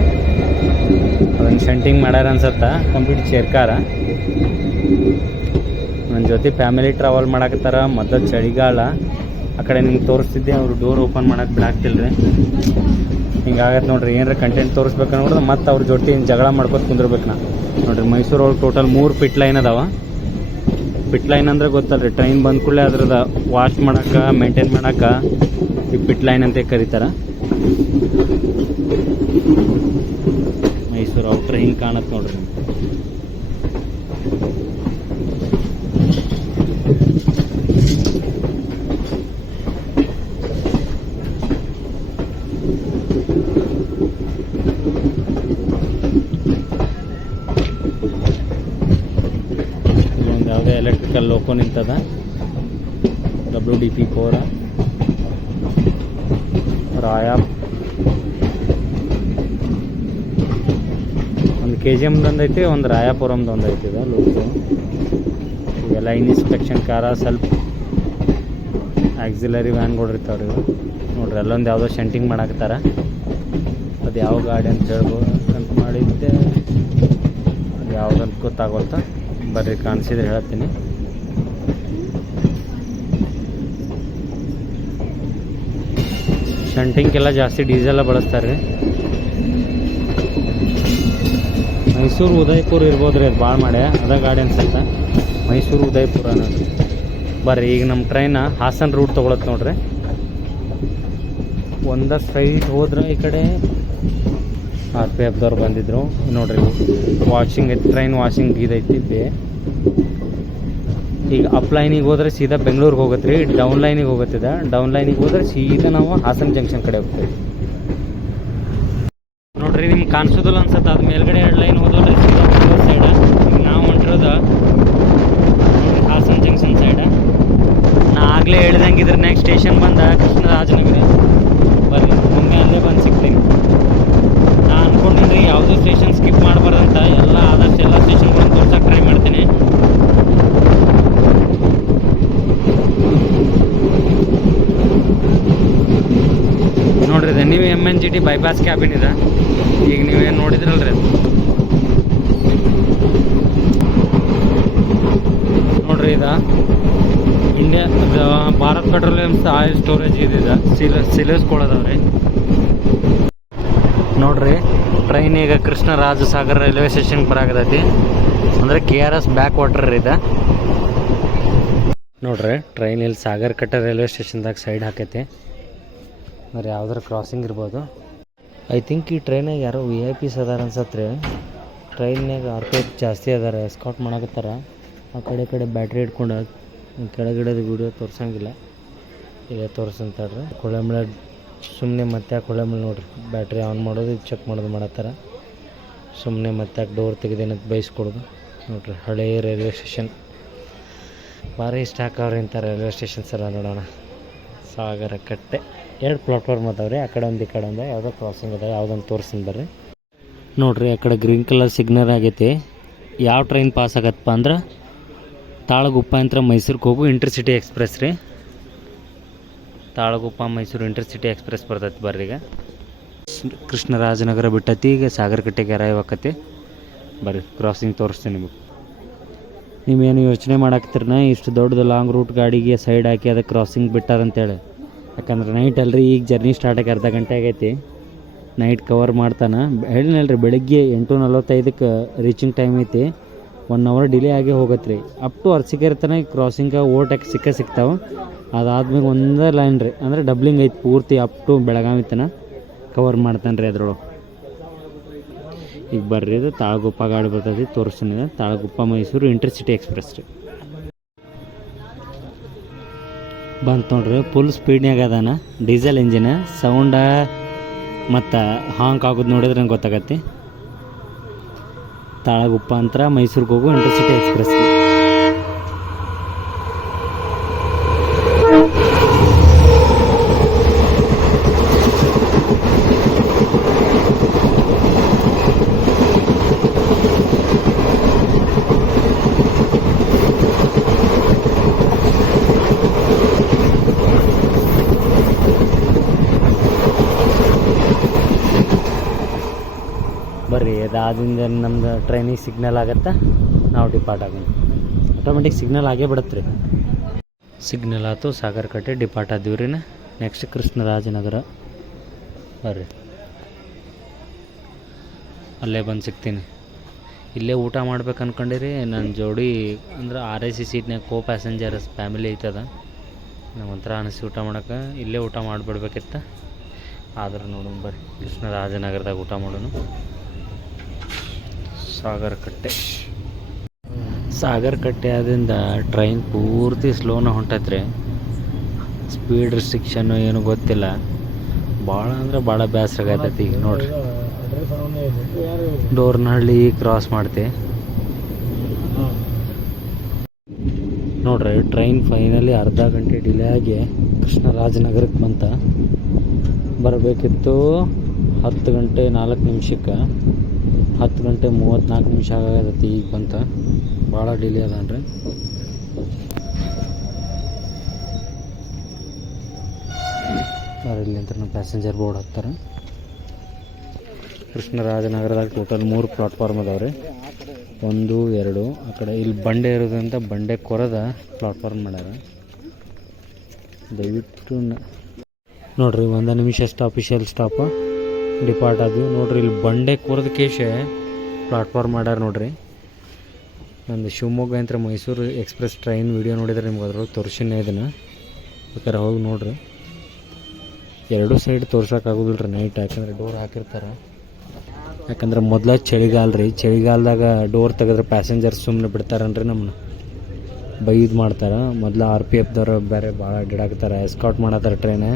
ಅದನ್ನು ಶಂಟಿಂಗ್ ಮಾಡ್ಯಾರ ಅನ್ಸತ್ತ. ಕಂಪ್ಲೀಟ್ ಚೇರ್ಕಾರ. ನನ್ನ ಜೊತೆ ಫ್ಯಾಮಿಲಿ ಟ್ರಾವೆಲ್ ಮಾಡಾಕತ್ತಾರ. ಮೊದಲು ಚಳಿಗಾಲ. ಆ ಕಡೆ ನಿಮ್ಗೆ ತೋರಿಸ್ತಿದ್ದೆ, ಅವರು ಡೋರ್ ಓಪನ್ ಮಾಡಕ್ಕೆ ಬಿಡಾಕ್ತಿಲ್ಲ ರೀ. ಹಿಂಗಾಗತ್ತೆ ನೋಡ್ರಿ. ಏನಾರ ಕಂಟೆಂಟ್ ತೋರಿಸ್ಬೇಕು ನೋಡಿದ್ರೆ ಮತ್ತೆ ಅವ್ರ ಜೊತೆ ಜಗಳ ಮಾಡ್ಕೊತ ಕುಂದಿರ್ಬೇಕು ನಾ. ನೋಡಿರಿ ಮೈಸೂರೊಳಗೆ ಟೋಟಲ್ 3 ಪಿಟ್ ಲೈನ್ ಅದಾವ. ಪಿಟ್ ಲೈನ್ ಅಂದ್ರೆ ಗೊತ್ತಲ್ರಿ, ಟ್ರೈನ್ ಬಂದ ಕೂಡಲೇ ಅದ್ರದ್ದು ವಾಶ್ ಮಾಡಕ್ಕೆ, ಮೇಂಟೈನ್ ಮಾಡಕ್ಕೆ ಈ ಪಿಟ್ ಲೈನ್ ಅಂತ ಕರೀತಾರೆ. ಮೈಸೂರು ಔಟ್ರ್ ಹಿಂಗೆ ಕಾಣತ್ತೆ ನೋಡ್ರಿ. ಡಿಪೋ ನಿಂತದ. WDP ಕೋರ ರಾಯ ಒಂದು KGMದೊಂದು ಐತಿ, ಒಂದು ರಾಯಾಪುರಮ್ದು ಒಂದು ಐತಿ. ಇದು ಲೋಕೋ ಇವೆಲ್ಲ ಇನ್ಸ್ಪೆಕ್ಷನ್ ಕಾರ, ಸ್ವಲ್ಪ ಆಕ್ಸಿಲರಿ ವ್ಯಾನ್ಗಳು ಇರ್ತಾವ್ರಿ ಇವು ನೋಡ್ರಿ. ಅಲ್ಲೊಂದು ಯಾವುದೋ ಶೆಂಟಿಂಗ್ ಮಾಡಾಕ್ತಾರ, ಅದು ಯಾವ ಗಾಡಿ ಅಂತ ಹೇಳ್ಬೋದು ಅಂತ ಮಾಡಿದ್ದೆ, ಅದು ಯಾವುದಂತ ಗೊತ್ತಾಗೋಲ್ತ. ಬರ್ರಿ ಕಾಣಿಸಿದ್ರೆ ಹೇಳ್ತೀನಿ. ಶಂಟಿಂಗ್ಗೆಲ್ಲ ಜಾಸ್ತಿ ಡೀಸೆಲ್ಲ ಬಳಸ್ತಾರೆ ರೀ. ಮೈಸೂರು ಉದಯಪುರ ಇರ್ಬೋದು ರೀ, ಅದು ಭಾಳ ಮಾಡ್ಯ ಅದ ಗಾಡಿ ಅನ್ಸುತ್ತೆ. ಮೈಸೂರು ಉದಯಪುರ ಅನ್ನೋದು. ಬರ್ರಿ ಈಗ ನಮ್ಮ ಟ್ರೈನ ಹಾಸನ ರೂಟ್ ತೊಗೊಳತ್ತೆ ನೋಡ್ರಿ. ಒಂದ ಸ್ಟ್ರೈಟ್ ಹೋದ್ರೆ ಈ ಕಡೆ RPFದವ್ರು ಬಂದಿದ್ರು ನೋಡ್ರಿ. ವಾಷಿಂಗ್ ಐತಿ, ಟ್ರೈನ್ ವಾಷಿಂಗ್ ಇದೈತಿ ಬೇ. ಈಗ ಅಪ್ ಲೈನಿಗೆ ಹೋದ್ರೆ ಸೀದಾ ಬೆಂಗಳೂರಿಗೆ ಹೋಗುತ್ತೆ ರೀ. ಡೌನ್ ಲೈನಿಗೆ ಹೋಗುತ್ತಿದೆ. ಡೌನ್ ಲೈನಿಗೆ ಹೋದ್ರೆ ಸೀದಾ ನಾವು ಹಾಸನ ಜಂಕ್ಷನ್ ಕಡೆ ಹೋಗ್ತೀವಿ ನೋಡ್ರಿ. ನಿಮ್ಗೆ ಕಾಣಿಸೋದಿಲ್ಲ ಅನ್ಸುತ್ತೆ, ಅದು ಮೇಲ್ಗಡೆ 2 ಲೈನ್ ಹೋದ್ರೆ ಸೀದಾ ಬೆಂಗಳೂರು ಸೈಡ. ಈಗ ನಾವು ಹೊಂಟಿರೋದು ಹಾಸನ ಜಂಕ್ಷನ್ ಸೈಡ. ನಾ ಆಗಲೇ ಹೇಳ್ದಂಗಿದ್ರೆ ನೆಕ್ಸ್ಟ್ ಸ್ಟೇಷನ್ ಬಂದ ಕೃಷ್ಣರಾಜನಗರ. ಬರ್ರಿ ಒಮ್ಮೆ ಅಲ್ಲೇ ಬಂದು ಸಿಗ್ತೀನಿ. ನಾ ಅಂದ್ಕೊಂಡಿದ್ರಿ ಯಾವುದೋ ಸ್ಟೇಷನ್ ಸ್ಕಿಪ್ ಮಾಡಬಾರ್ದಂತ, ಆದಷ್ಟು ಎಲ್ಲ ಸ್ಟೇಷನ್ಗಳನ್ನು ತೋರ್ಸೋಕೆ ಟ್ರೈ ಮಾಡ್ತೀನಿ. ನೋಡ್ರಿ ಇದು ನೀವು MNGT ಬೈಪಾಸ್ ಕ್ಯಾಬಿನ್ ಇದೆ. ಈಗ ನೀವೇನು ನೋಡಿದ್ರಲ್ರಿ ನೋಡ್ರಿ, ಇದು ಇಂಡಿಯಾ ಭಾರತ್ ಪೆಟ್ರೋಲಿಯಮ್ಸ್ ಆಯಿಲ್ ಸ್ಟೋರೇಜ್ ಇದಿದೆ. ಸಿಲಿಸ್ಕೊಳ್ಳೋದವ್ರಿ ನೋಡ್ರಿ. ಟ್ರೈನ್ ಈಗ ಕೃಷ್ಣರಾಜಸಾಗರ ರೈಲ್ವೆ ಸ್ಟೇಷನ್ಗೆ ಬರಾಕತೈತಿ. ಅಂದರೆ KRS ಬ್ಯಾಕ್ ವಾಟರ್ ಇದೆ ನೋಡ್ರಿ. ಟ್ರೈನ್ ಇಲ್ಲಿ ಸಾಗರ್ ಕಟ್ಟೆ ರೈಲ್ವೆ ಸ್ಟೇಷನ್ದಾಗ ಸೈಡ್ ಹಾಕೈತಿ. ಅಂದ್ರೆ ಯಾವ್ದಾರು ಕ್ರಾಸಿಂಗ್ ಇರ್ಬೋದು. ಐ ಥಿಂಕ್ ಈ ಟ್ರೈನಾಗ ಯಾರೋ VIPs ಅದಾರ ಅನ್ಸತ್ತೆ ರೀ. ಟ್ರೈನ್ನಾಗ RPF ಜಾಸ್ತಿ ಅದಾರ, ಎಸ್ಕಾಟ್ ಮಾಡಕತ್ತಾರ. ಆ ಕಡೆ ಬ್ಯಾಟ್ರಿ ಹಿಡ್ಕೊಂಡು ಕೆಳಗಿಡೋದು ವಿಡಿಯೋ ತೋರ್ಸಂಗಿಲ್ಲ, ಇದೇ ತೋರಿಸಂತಾಡ್ರಿ. ಕೊಳೆಮಳೆ ಸುಮ್ಮನೆ ಮತ್ತೆ ಆ ಕೊಳೆಮಳೆ ನೋಡ್ರಿ. ಬ್ಯಾಟ್ರಿ ಆನ್ ಮಾಡೋದು, ಇದು ಚೆಕ್ ಮಾಡೋದು ಮಾಡತ್ತಾರ. ಸುಮ್ಮನೆ ಮತ್ತೆ ಡೋರ್ ತೆಗೆದೇನಂತ ಬೈಸ್ಕೊಡೋದು ನೋಡ್ರಿ. ಹಳೆಯ ರೈಲ್ವೆ ಸ್ಟೇಷನ್ ಭಾರಿ ಇಷ್ಟ ಹಾಕವ್ರಿ ಇಂಥ ರೈಲ್ವೆ ಸ್ಟೇಷನ್ಸ್ ಎಲ್ಲ ನೋಡೋಣ. ಸಾಗರ ಕಟ್ಟೆ 2 ಪ್ಲಾಟ್ಫಾರ್ಮ್ ಅದಾವ್ರಿ. ಆ ಕಡೆ ಒಂದು ಈ ಕಡೆ ಒಂದು ಯಾವುದೋ ಕ್ರಾಸಿಂಗ್ ಅದಾವೆ. ಯಾವುದೊಂದು ತೋರಿಸ್ತೀನಿ ಬರ್ರಿ. ನೋಡ್ರಿ ಆ ಕಡೆ ಗ್ರೀನ್ ಕಲರ್ ಸಿಗ್ನಲ್ ಆಗೈತಿ. ಯಾವ ಟ್ರೈನ್ ಪಾಸ್ ಆಗತ್ತಪ್ಪ ಅಂದ್ರೆ ತಾಳಗುಪ್ಪ ಅಂತ ಮೈಸೂರಿಗೆ ಹೋಗು ಇಂಟರ್ಸಿಟಿ ಎಕ್ಸ್ಪ್ರೆಸ್ ರೀ. ತಾಳಗುಪ್ಪ ಮೈಸೂರು ಇಂಟರ್ಸಿಟಿ ಎಕ್ಸ್ಪ್ರೆಸ್ ಬರ್ತೈತಿ. ಬರ್ರಿ ಈಗ ಕೃಷ್ಣರಾಜನಗರ ಬಿಟ್ಟೈತಿ, ಈಗ ಸಾಗರ ಕಟ್ಟೆಗೆ ಅರೈವ್ ಆಕತಿ. ಬರ್ರಿ ಕ್ರಾಸಿಂಗ್ ತೋರಿಸ್ತೀನಿ ನಿಮಗೆ. ನೀವೇನು ಯೋಚನೆ ಮಾಡಾಕ್ತಿರನ ಇಷ್ಟು ದೊಡ್ಡದು ಲಾಂಗ್ ರೂಟ್ ಗಾಡಿಗೆ ಸೈಡ್ ಹಾಕಿ ಅದಕ್ಕೆ ಕ್ರಾಸಿಂಗ್ ಬಿಟ್ಟಾರಂತೇಳಿ. ಯಾಕಂದ್ರೆ ನೈಟ್ ಅಲ್ರಿ, ಈಗ ಜರ್ನಿ ಸ್ಟಾರ್ಟ್ ಆಗಿ ಅರ್ಧ ಗಂಟೆ ಆಗೈತಿ. ನೈಟ್ ಕವರ್ ಮಾಡ್ತಾನೆ. ಹೇಳಿನಲ್ರಿ ಬೆಳಗ್ಗೆ 8:45ಕ್ಕೆ ರೀಚಿಂಗ್ ಟೈಮ್ ಐತಿ. 1 ಅವರ್ ಡಿಲೇ ಆಗೇ ಹೋಗತ್ತೆ ರೀ. ಅಪ್ ಟು ಅರಸೀಕೆರೆ ತನಕ ಕ್ರಾಸಿಂಗ್ ಓವರ್ಟೇಕ್ ಸಿಗ್ತಾವೆ. ಅದಾದ್ಮೇಲೆ ಒಂದೇ ಲೈನ್ ರೀ, ಅಂದರೆ ಡಬ್ಲಿಂಗ್ ಐತಿ ಪೂರ್ತಿ ಅಪ್ ಟು ಬೆಳಗಾವಿ ತನಕ ಕವರ್ ಮಾಡ್ತಾನೆ ರೀ ಅದ್ರೊಳಗೆ. ಈಗ ಬರ್ರಿ ಇದು ತಾಳಗುಪ್ಪ ಗಾಡಿ ಬರ್ತೈತಿ, ತೋರಿಸ್ತೀನಿ. ತಾಳಗುಪ್ಪ ಮೈಸೂರು ಇಂಟರ್ಸಿಟಿ ಎಕ್ಸ್ಪ್ರೆಸ್ ರೀ ಬಂತು ನೋಡ್ರಿ. ಫುಲ್ ಸ್ಪೀಡ್ನಾಗ ಅದಾನ, ಡೀಸೆಲ್ ಇಂಜಿನ್. ಸೌಂಡ ಮತ್ತು ಹಾಂಕ್ ಆಗೋದು ನೋಡಿದ್ರೆ ನಂಗೆ ಗೊತ್ತಾಗತ್ತೆ. ತಾಳಗುಪ್ಪ ಅಂತ ಮೈಸೂರಿಗೆ ಹೋಗು ಇಂಟರ್ಸಿಟಿ ಎಕ್ಸ್ಪ್ರೆಸ್. ಬರ್ರಿ ಅದಾದಿಂದ ನಮ್ದು ಟ್ರೈನಿಗೆ ಸಿಗ್ನಲ್ ಆಗತ್ತೆ, ನಾವು ಡಿಪಾರ್ಟ್ ಆಗೋಣ. ಆಟೋಮೆಟಿಕ್ ಸಿಗ್ನಲ್ ಆಗೇ ಬಿಡತ್ತೆ ರೀ. ಸಿಗ್ನಲ್ ಆಯ್ತು, ಸಾಗರ ಕಟ್ಟೆ ಡಿಪಾರ್ಟ್ ಆದೀವಿ ರೀ. ನೆಕ್ಸ್ಟ್ ಕೃಷ್ಣರಾಜನಗರ. ಬರ್ರಿ ಅಲ್ಲೇ ಬಂದು ಸಿಗ್ತೀನಿ. ಇಲ್ಲೇ ಊಟ ಮಾಡ್ಬೇಕು ಅನ್ಕೊಂಡಿರಿ. ನನ್ನ ಜೋಡಿ ಅಂದ್ರೆ RAC ಸೀಟ್ನಾಗ ಪ್ಯಾಸೆಂಜರ್ಸ್ ಫ್ಯಾಮಿಲಿ ಐತದ. ನಂಗೆ ಒಂಥರ ಅನಿಸಿ ಊಟ ಮಾಡೋಕೆ ಇಲ್ಲೇ ಊಟ ಮಾಡಿಬಿಡ್ಬೇಕಿತ್ತು. ಆದ್ರೆ ನೋಡೋಣ ಬರ್ರಿ, ಕೃಷ್ಣರಾಜನಗರದಾಗ ಊಟ ಮಾಡೋಣ. ಸಾಗರ ಕಟ್ಟೆ ಆದಿಂದ ಟ್ರೈನ್ ಪೂರ್ತಿ ಸ್ಲೋನ ಹೊಂಟೈತ್ರಿ. ಸ್ಪೀಡ್ ರಿಸ್ಟ್ರಿಕ್ಷನ್ನು ಏನು ಗೊತ್ತಿಲ್ಲ. ಭಾಳ ಅಂದ್ರೆ ಭಾಳ ಬೇಸರ ಆಗತೈತಿ. ಈಗ ನೋಡ್ರಿ ಡೋರ್ನಹಳ್ಳಿ ಕ್ರಾಸ್ ಮಾಡ್ತಿ. ನೋಡ್ರಿ ಟ್ರೈನ್ ಫೈನಲಿ ಅರ್ಧ ಗಂಟೆ ಡಿಲೇ ಆಗಿ ಕೃಷ್ಣರಾಜನಗರಕ್ಕೆ ಬಂತ. ಬರಬೇಕಿತ್ತು 10 ಗಂಟೆ 4 ನಿಮಿಷಕ್ಕೆ, 10 ಗಂಟೆ 34 ನಿಮಿಷ ಆಗತೈತಿ. ಈಗ ಬಂತ. ಭಾಳ ಡಿಲೇ ಅದಾನ್ರಿ. ಇಲ್ಲಿ ಅಂತ ನಮ್ಮ ಪ್ಯಾಸೆಂಜರ್ ಬೋರ್ಡ್ ಹಾಕ್ತಾರೆ. ಕೃಷ್ಣರಾಜನಗರದಾಗ ಟೋಟಲ್ 3 ಪ್ಲಾಟ್ಫಾರ್ಮ್ ಅದಾವೆ ರೀ. 1 2 ಆ ಕಡೆ ಇಲ್ಲಿ ಬಂಡೆ ಇರೋದ್ರಿಂದ ಬಂಡೆ ಕೊರದ ಪ್ಲಾಟ್ಫಾರ್ಮ್ ಮಾಡ್ಯಾರ. ದಯವಿಟ್ಟು ನೋಡ್ರಿ 1 ನಿಮಿಷ ಅಫಿಷಿಯಲ್ ಸ್ಟಾಪ್ ಡಿಪಾರ್ಟ್ ಆದ್ವಿ. ನೋಡ್ರಿ ಇಲ್ಲಿ ಬಂಡೆ ಕೊರದ ಕೇಶ ಪ್ಲಾಟ್ಫಾರ್ಮ್ ಮಾಡ್ಯಾರ ನೋಡ್ರಿ. ನಂದು ಶಿವಮೊಗ್ಗ ಅಂತ ಮೈಸೂರು ಎಕ್ಸ್ಪ್ರೆಸ್ ಟ್ರೈನ್ ವಿಡಿಯೋ ನೋಡಿದ್ರೆ ನಿಮ್ಗೆ ಅದ್ರೊಳಗೆ ತೋರಿಸಿನೇ ಇದನ್ನು. ಬೇಕಾದ್ರೆ ಹೋಗಿ ನೋಡ್ರಿ. 2 ಸೈಡ್ ತೋರ್ಸೋಕ್ಕಾಗೋದಿಲ್ಲ ರೀ ನೈಟ್, ಯಾಕಂದ್ರೆ ಡೋರ್ ಹಾಕಿರ್ತಾರೆ. ಯಾಕಂದ್ರೆ ಮೊದಲ ಚಳಿಗಾಲ ರೀ. ಚಳಿಗಾಲದಾಗ ಡೋರ್ ತೆಗೆದ್ರೆ ಪ್ಯಾಸೆಂಜರ್ಸ್ ಸುಮ್ಮನೆ ಬಿಡ್ತಾರನ್ರಿ, ನಮ್ಮನ್ನ ಬೈದು ಮಾಡ್ತಾರೆ. ಮೊದಲು RPFದವ್ರು ಬೇರೆ ಭಾಳ ಅಡ್ಡಾಡ್ತಾರೆ, ಎಸ್ಕಾಟ್ ಮಾಡತ್ತಾರೆ ಟ್ರೈನ್.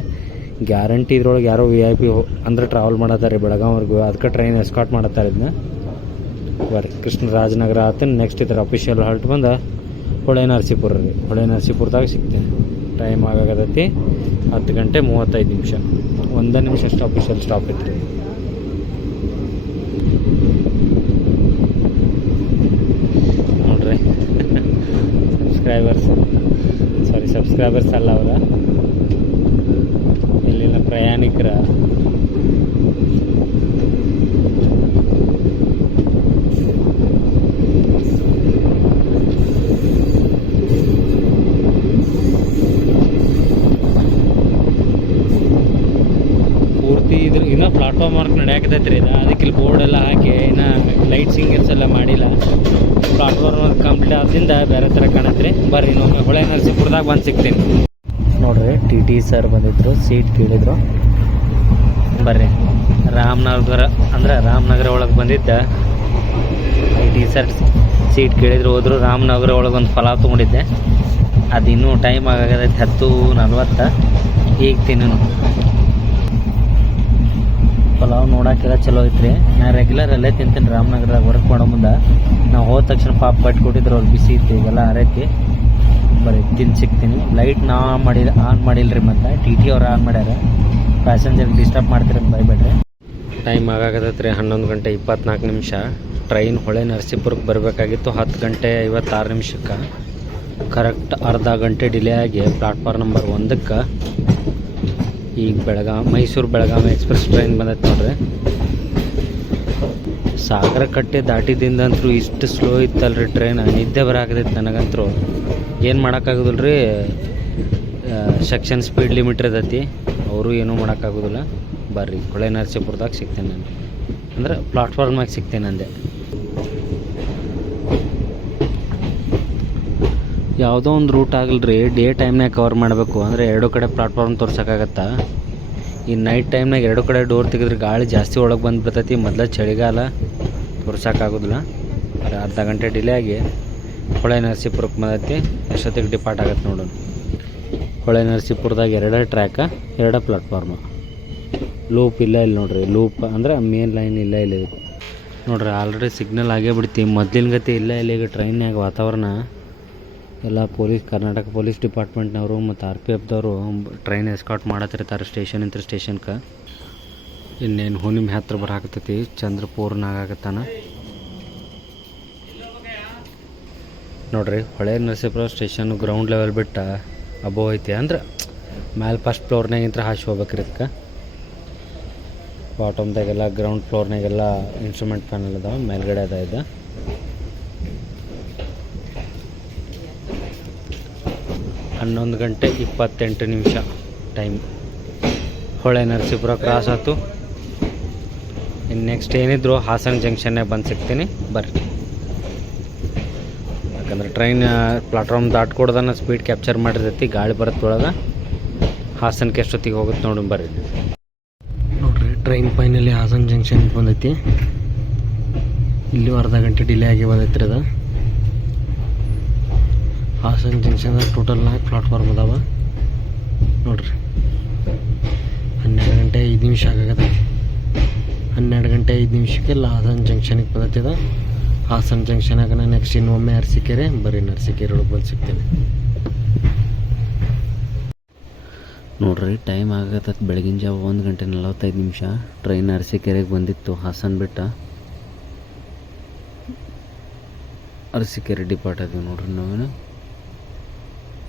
ಗ್ಯಾರಂಟಿ ಇದ್ರೊಳಗೆ ಯಾರೋ VIP ಅಂದ್ರೆ ಟ್ರಾವೆಲ್ ಮಾಡತ್ತಾರೆ ಬೆಳಗಾವಿವರೆಗೂ, ಅದಕ್ಕೆ ಟ್ರೈನ್ ಎಸ್ಕಾಟ್ ಮಾಡತ್ತಾರೆ. ಇದನ್ನ ಬರ್ರಿ ಕೃಷ್ಣರಾಜನಗರ ಆತ. ನೆಕ್ಸ್ಟ್ ಇದರ ಅಫಿಷಿಯಲ್ ಹಾಲ್ಟ್ ಬಂದು ಹೊಳೆ ನರಸೀಪುರ ರೀ. ಹೊಳೆ ನರಸೀಪುರದಾಗ ಸಿಗ್ತೀನಿ. ಟೈಮ್ ಆಗಾಗತೈತಿ 10 ಗಂಟೆ 35 ನಿಮಿಷ. 1 ನಿಮಿಷ ಅಷ್ಟು ಅಫಿಷಿಯಲ್ ಸ್ಟಾಪ್ ಐತ್ರಿ. ನೋಡ್ರಿ ಸಬ್ಸ್ಕ್ರೈಬರ್ಸ್ ಅಲ್ಲ ಅವರ, ಇಲ್ಲಿನ ಪ್ರಯಾಣಿಕರ. ಪೂರ್ತಿ ಇದ್ರ ಇನ್ನೂ ಪ್ಲಾಟ್ಫಾರ್ಮ್ ವರ್ಕ್ ನಡೆಯಾಕತೈತ್ರಿ ಇದು. ಅದಕ್ಕೆ ಇಲ್ಲಿ ಬೋರ್ಡ್ ಎಲ್ಲ ಹಾಕಿ ಇನ್ನು ಲೈಟ್ ಸಿಂಗರ್ಸ್ ಎಲ್ಲ ಮಾಡಿಲ್ಲ. ಪ್ಲಾಟ್ಫಾರ್ಮ್ ವರ್ಕ್ ಕಂಪ್ಲೀಟ್ ಆದ್ರಿಂದ ಬೇರೆ ಥರ ಕಾಣತ್ರಿ. ಬರ್ರಿ ಇನ್ನೊಮ್ಮೆ ಹೊಳೆ ನರಸೀಪುರದಾಗ ಬಂದು ಸಿಗ್ತೀನಿ. ನೋಡ್ರಿ TT ಸರ್ ಬಂದಿದ್ರು, ಸೀಟ್ ಕೇಳಿದ್ರು. ಬರ್ರಿ ರಾಮನಗರ ಒಳಗೆ ಬಂದಿದ್ದ TT ಸರ್ ಸೀಟ್ ಕೇಳಿದ್ರು, ಹೋದ್ರು. ರಾಮನಗರ ಒಳಗೆ ಒಂದು ಪಲಾವ್ ತೊಗೊಂಡಿದ್ದೆ. ಅದು ಇನ್ನೂ ಟೈಮ್ ಆಗತೈತಿ 10:40. ಈಗ ತಿನ್ನು. ಪಲಾವ್ ನೋಡೋಕ್ಕೆಲ್ಲ ಚಲೋ ಐತ್ರಿ. ನಾನು ರೆಗ್ಯುಲರ್ ಅಲ್ಲೇ ತಿಂತೀನಿ ರಾಮನಗರದಾಗ ವರ್ಕ್ ಮಾಡೋ ಮುಂದೆ. ನಾವು ಹೋದ ತಕ್ಷಣ ಪಾಪ ಕಟ್ಟಿ ಕೊಟ್ಟಿದ್ರು, ಅವ್ರು ಬಿಸಿ ಇತ್ತು. ಈಗೆಲ್ಲ ಆರೈತಿ. ಬರೀ ತಿಂದು ಸಿಗ್ತೀನಿ. ಲೈಟ್ ನಾ ಆನ್ ಮಾಡಿಲ್ರಿ, ಮತ್ತು TT ಅವ್ರು ಆನ್ ಮಾಡ್ಯಾರ. ಪ್ಯಾಸೆಂಜರ್ಗೆ ಡಿಸ್ಟರ್ಬ್ ಮಾಡ್ತೀರಿ ಬೈಬೇಡ್ರಿ. ಟೈಮ್ ಆಗಾಕತ್ತೈತ್ರಿ 11 ಗಂಟೆ 24 ನಿಮಿಷ. ಟ್ರೈನ್ ಹೊಳೆ ನರಸೀಪುರಕ್ಕೆ ಬರಬೇಕಾಗಿತ್ತು 10 ಗಂಟೆ 56 ನಿಮಿಷಕ್ಕೆ. ಕರೆಕ್ಟ್ ಅರ್ಧ ಗಂಟೆ ಡಿಲೇ ಆಗಿ ಪ್ಲಾಟ್ಫಾರ್ಮ್ ನಂಬರ್ 1ಕ್ಕೆ ಈಗ ಮೈಸೂರು ಬೆಳಗಾವಿ ಎಕ್ಸ್ಪ್ರೆಸ್ ಟ್ರೈನ್ ಬಂದೈತೆ ನೋಡ್ರಿ. ಸಾಗರ ಕಟ್ಟೆ ದಾಟಿದಿಂದಂತರೂ ಇಷ್ಟು ಸ್ಲೋ ಇತ್ತಲ್ರಿ ಟ್ರೈನ್. ನಿದ್ದೆ ಬರಾಕತೈತೆ ನನಗಂತರೂ. ಏನು ಮಾಡೋಕ್ಕಾಗೋದಿಲ್ಲ ರೀ, ಸೆಕ್ಷನ್ ಸ್ಪೀಡ್ ಲಿಮಿಟ್ ಇರ್ತೈತಿ. ಅವರು ಏನೂ ಮಾಡೋಕ್ಕಾಗೋದಿಲ್ಲ. ಬರ್ರಿ ಹೊಳೆ ನರಸೀಪುರದಾಗ ಸಿಗ್ತೇನೆ ನಾನು, ಅಂದ್ರೆ ಪ್ಲಾಟ್ಫಾರ್ಮಾಗ ಸಿಗ್ತೇನೆ ಅಂದೆ. ಯಾವುದೋ ಒಂದು ರೂಟ್ ಆಗಲ್ರಿ, ಡೇ ಟೈಮ್ನಾಗ ಕವರ್ ಮಾಡಬೇಕು ಅಂದರೆ 2 ಕಡೆ ಪ್ಲಾಟ್ಫಾರ್ಮ್ ತೋರ್ಸೋಕ್ಕಾಗತ್ತಾ? ಈ ನೈಟ್ ಟೈಮ್ನಾಗ 2 ಕಡೆ ಡೋರ್ ತೆಗೆದ್ರೆ ಗಾಳಿ ಜಾಸ್ತಿ ಒಳಗೆ ಬಂದುಬಿಡ್ತೈತಿ. ಮೊದಲ ಚಳಿಗಾಲ ತೋರ್ಸೋಕ್ಕಾಗೋದಿಲ್ಲ. ಅರ್ಧ ಗಂಟೆ ಡಿಲೇ ಆಗಿ ಹೊಳೆ ನರಸೀಪುರಕ್ಕೆ ಬಂದೈತಿ. ಎಷ್ಟೊತ್ತಿಗೆ ಡಿಪಾರ್ಟ್ ಆಗತ್ತೆ ನೋಡೋಣ. ಹೊಳೆ ನರಸೀಪುರದಾಗ 2 ಟ್ರ್ಯಾಕ 2 ಪ್ಲಾಟ್ಫಾರ್ಮ. ಲೂಪ್ ಇಲ್ಲ ಇಲ್ಲಿ ನೋಡ್ರಿ. ಲೂಪ್ ಅಂದ್ರೆ ಮೇನ್ ಲೈನ್ ಇಲ್ಲ ಇಲ್ಲಿ ನೋಡ್ರಿ. ಆಲ್ರೆಡಿ ಸಿಗ್ನಲ್ ಆಗೇ ಬಿಡ್ತಿ. ಮೊದಲಿನ ಗತಿ ಇಲ್ಲ ಇಲ್ಲಿ. ಈಗ ಟ್ರೈನ್ಯಾಗ ವಾತಾವರಣ ಎಲ್ಲ ಕರ್ನಾಟಕ ಪೊಲೀಸ್ ಡಿಪಾರ್ಟ್ಮೆಂಟ್ನವರು ಮತ್ತು RPFದವರು ಟ್ರೈನ್ ಎಸ್ಕಾಟ್ ಮಾಡತ್ತಿರ್ತಾರೆ ಸ್ಟೇಷನಿಂದ ಸ್ಟೇಷನ್ಗೆ. ಇನ್ನೇನು ಹುಣ್ಣಿಮೆ ಹತ್ರ ಬರಾಕತ್ತೈತಿ. ಚಂದ್ರಪೂರ್ನಾಗ ಆಗತ್ತಾನ ನೋಡ್ರಿ. Hole Narasipura station ground level ಬಿಟ್ಟು ಅಬೋವ್ ಐತಿ. ಅಂದ್ರೆ ಮ್ಯಾಲೆ ಫಸ್ಟ್ ಫ್ಲೋರ್ನಾಗಿಂತ ಹಾಸಿ ಹೋಗ್ಬೇಕ್ರಿ. ಇದಕ್ಕೆ ಬಾಟಮ್ದಾಗೆಲ್ಲ ಗ್ರೌಂಡ್ ಫ್ಲೋರ್ನಾಗೆಲ್ಲ ಇನ್ಸ್ಟ್ರೂಮೆಂಟ್ ಪ್ಯಾನಲ್ ಅದಾವೆ. ಮೇಲ್ಗಡೆ ಅದ ಇದು. 11 ಗಂಟೆ 28 ನಿಮಿಷ ಟೈಮ್. ಹೊಳೆ ನರಸೀಪುರ ಕ್ರಾಸ್ ಆಯ್ತು. ಇನ್ನು ನೆಕ್ಸ್ಟ್ ಏನಿದ್ರು ಹಾಸನ ಜಂಕ್ಷನ್ನಾಗ ಬಂದು ಸಿಗ್ತೀನಿ. ಬರ್ರಿ. ಯಾಕಂದ್ರೆ ಟ್ರೈನ್ ಪ್ಲಾಟ್ಫಾರ್ಮ್ ದಾಟ್ಕೊಡ್ದನ್ನ ಸ್ಪೀಡ್ ಕ್ಯಾಪ್ಚರ್ ಮಾಡಿರ್ತೈತಿ. ಗಾಳಿ ಬರೋದ್ರೊಳಗೆ ಹಾಸನಕ್ಕೆ ಎಷ್ಟೊತ್ತಿಗೆ ಹೋಗುತ್ತೆ ನೋಡಿ. ಬರ್ರಿ ನೋಡ್ರಿ, ಟ್ರೈನ್ ಫೈನಲಿ ಹಾಸನ ಜಂಕ್ಷನ್ಗೆ ಬಂದೈತಿ. ಇಲ್ಲೂ ಅರ್ಧ ಗಂಟೆ ಡಿಲೇ ಆಗಿ ಬಂದೈತ್ರಿ ಅದು. ಹಾಸನ ಜಂಕ್ಷನ್ದಾಗ ಟೋಟಲ್ 4 ಪ್ಲಾಟ್ಫಾರ್ಮ್ ಅದಾವ ನೋಡ್ರಿ. 12 ಗಂಟೆ 5 ನಿಮಿಷ ಆಗತೈತಿ. 12 ಗಂಟೆ 5 ನಿಮಿಷಕ್ಕೆಲ್ಲ ಹಾಸನ ಜಂಕ್ಷನಿಗೆ ಬಂದೈತಿದ. ಹಾಸನ ಜಂಕ್ಷನಾಗ ನೆಕ್ಸ್ಟ್ ಇನ್ನೊಮ್ಮೆ ಅರಸೀಕೆರೆ. ಬರೀ ನರಸೀಕೆರೆ ಒಳಗೆ ಬಂದು ಸಿಗ್ತೇನೆ. ನೋಡ್ರಿ ಟೈಮ್ ಆಗತ್ತದ ಬೆಳಗಿನ ಜಾವ 1:45 ಟ್ರೈನ್ ಅರಸೀಕೆರೆಗೆ ಬಂದಿತ್ತು. ಹಾಸನ ಬಿಟ್ಟ ಅರಸೀಕೆರೆ ಡಿಪಾರ್ಟ್ ಅದೀವಿ ನೋಡ್ರಿ ನಾವೇನು.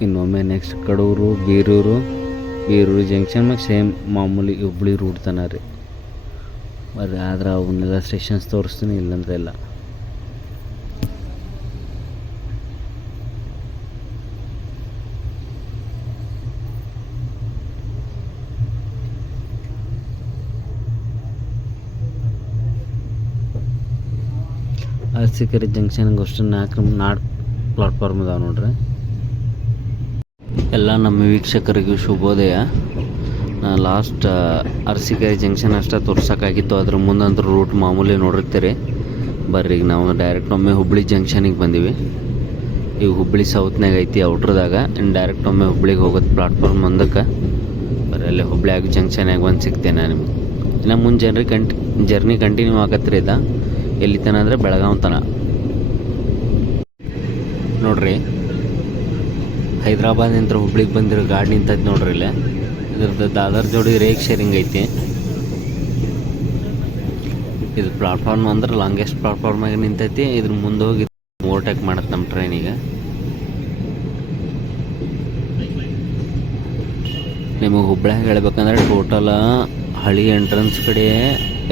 ಇನ್ನೊಮ್ಮೆ ನೆಕ್ಸ್ಟ್ ಕಡೂರು ಬೀರೂರು ಜಂಕ್ಷನ್ ಮ್ಯಾಗ ಸೇಮ್ ಮಾಮೂಲಿ ಹುಬ್ಳಿ ರೂಟ್ ತನ ರೀ ಬರ್ರಿ. ಆದ್ರೆ ಅವನ್ನೆಲ್ಲ ಸ್ಟೇಷನ್ಸ್ ತೋರಿಸ್ತೀನಿ, ಇಲ್ಲಂದ್ರೆ ಇಲ್ಲ. ಅರಸೀಕೆರೆ ಜಂಕ್ಷನ್ಗೆ ಅಷ್ಟು 4 ಪ್ಲಾಟ್ಫಾರ್ಮ್ ಇದಾವೆ ನೋಡ್ರಿ. ಎಲ್ಲ ನಮ್ಮ ವೀಕ್ಷಕರಿಗೂ ಶುಭೋದಯ. ಲಾಸ್ಟ್ ಅರಸೀಕೆರೆ ಜಂಕ್ಷನ್ ಅಷ್ಟೇ ತೋರ್ಸೋಕ್ಕಾಗಿತ್ತು, ಅದ್ರ ಮುಂದಂತೂ ರೂಟ್ ಮಾಮೂಲಿ ನೋಡಿರ್ತೀರಿ. ಬರ್ರಿ ಈಗ ನಾವು ಡೈರೆಕ್ಟ್ ಒಮ್ಮೆ ಹುಬ್ಳಿ ಜಂಕ್ಷನಿಗೆ ಬಂದೀವಿ. ಈಗ ಹುಬ್ಳಿ ಸೌತ್ನಾಗ ಐತಿ ಔಟ್ರದಾಗ. ಇನ್ನು ಡೈರೆಕ್ಟ್ ಒಮ್ಮೆ ಹುಬ್ಳಿಗೆ ಹೋಗೋದು ಪ್ಲಾಟ್ಫಾರ್ಮ್ ಒಂದಕ್ಕೆ. ಬರ್ರಿ ಅಲ್ಲಿ ಹುಬ್ಳಿಯಾಗ ಜಂಕ್ಷನ್ಯಾಗ ಬಂದು ಸಿಗ್ತೇನೆ ನಾನು ನಿಮ್ಗೆ. ಇನ್ನು ಮುಂದೆ ಜರ್ನಿ ಕಂಟಿನ್ಯೂ ಆಗತ್ರಿ. ಇದು ಎಲ್ಲಿ ತನ ಅಂದರೆ ಬೆಳಗಾವಿ ತನ ನೋಡ್ರಿ. ಹೈದ್ರಾಬಾದ್ನಿಂದ ಹುಬ್ಳಿಗೆ ಬಂದಿರೋ ಗಾಡಿ ನಿಂತೈತಿ ನೋಡ್ರಿ ಇಲ್ಲೇ. ಇದ್ರದ್ದು ದಾದರ್ ಜೋಡಿ ರೇಕ್ ಶೇರಿಂಗ್ ಐತಿ. ಇದು ಪ್ಲಾಟ್ಫಾರ್ಮ್ ಅಂದ್ರೆ ಲಾಂಗೆಸ್ಟ್ ಪ್ಲಾಟ್ಫಾರ್ಮಾಗ ನಿಂತೈತಿ. ಇದ್ರ ಮುಂದೆ ಹೋಗಿ ಓವರ್ಟೇಕ್ ಮಾಡತ್ತೆ ನಮ್ಮ ಟ್ರೈನಿಗೆ. ನಿಮಗೆ ಹುಬ್ಳ್ಯಾಗ ಹೇಳ್ಬೇಕಂದ್ರೆ ಟೋಟಲ್ ಹಳಿ ಎಂಟ್ರೆನ್ಸ್ ಕಡೆ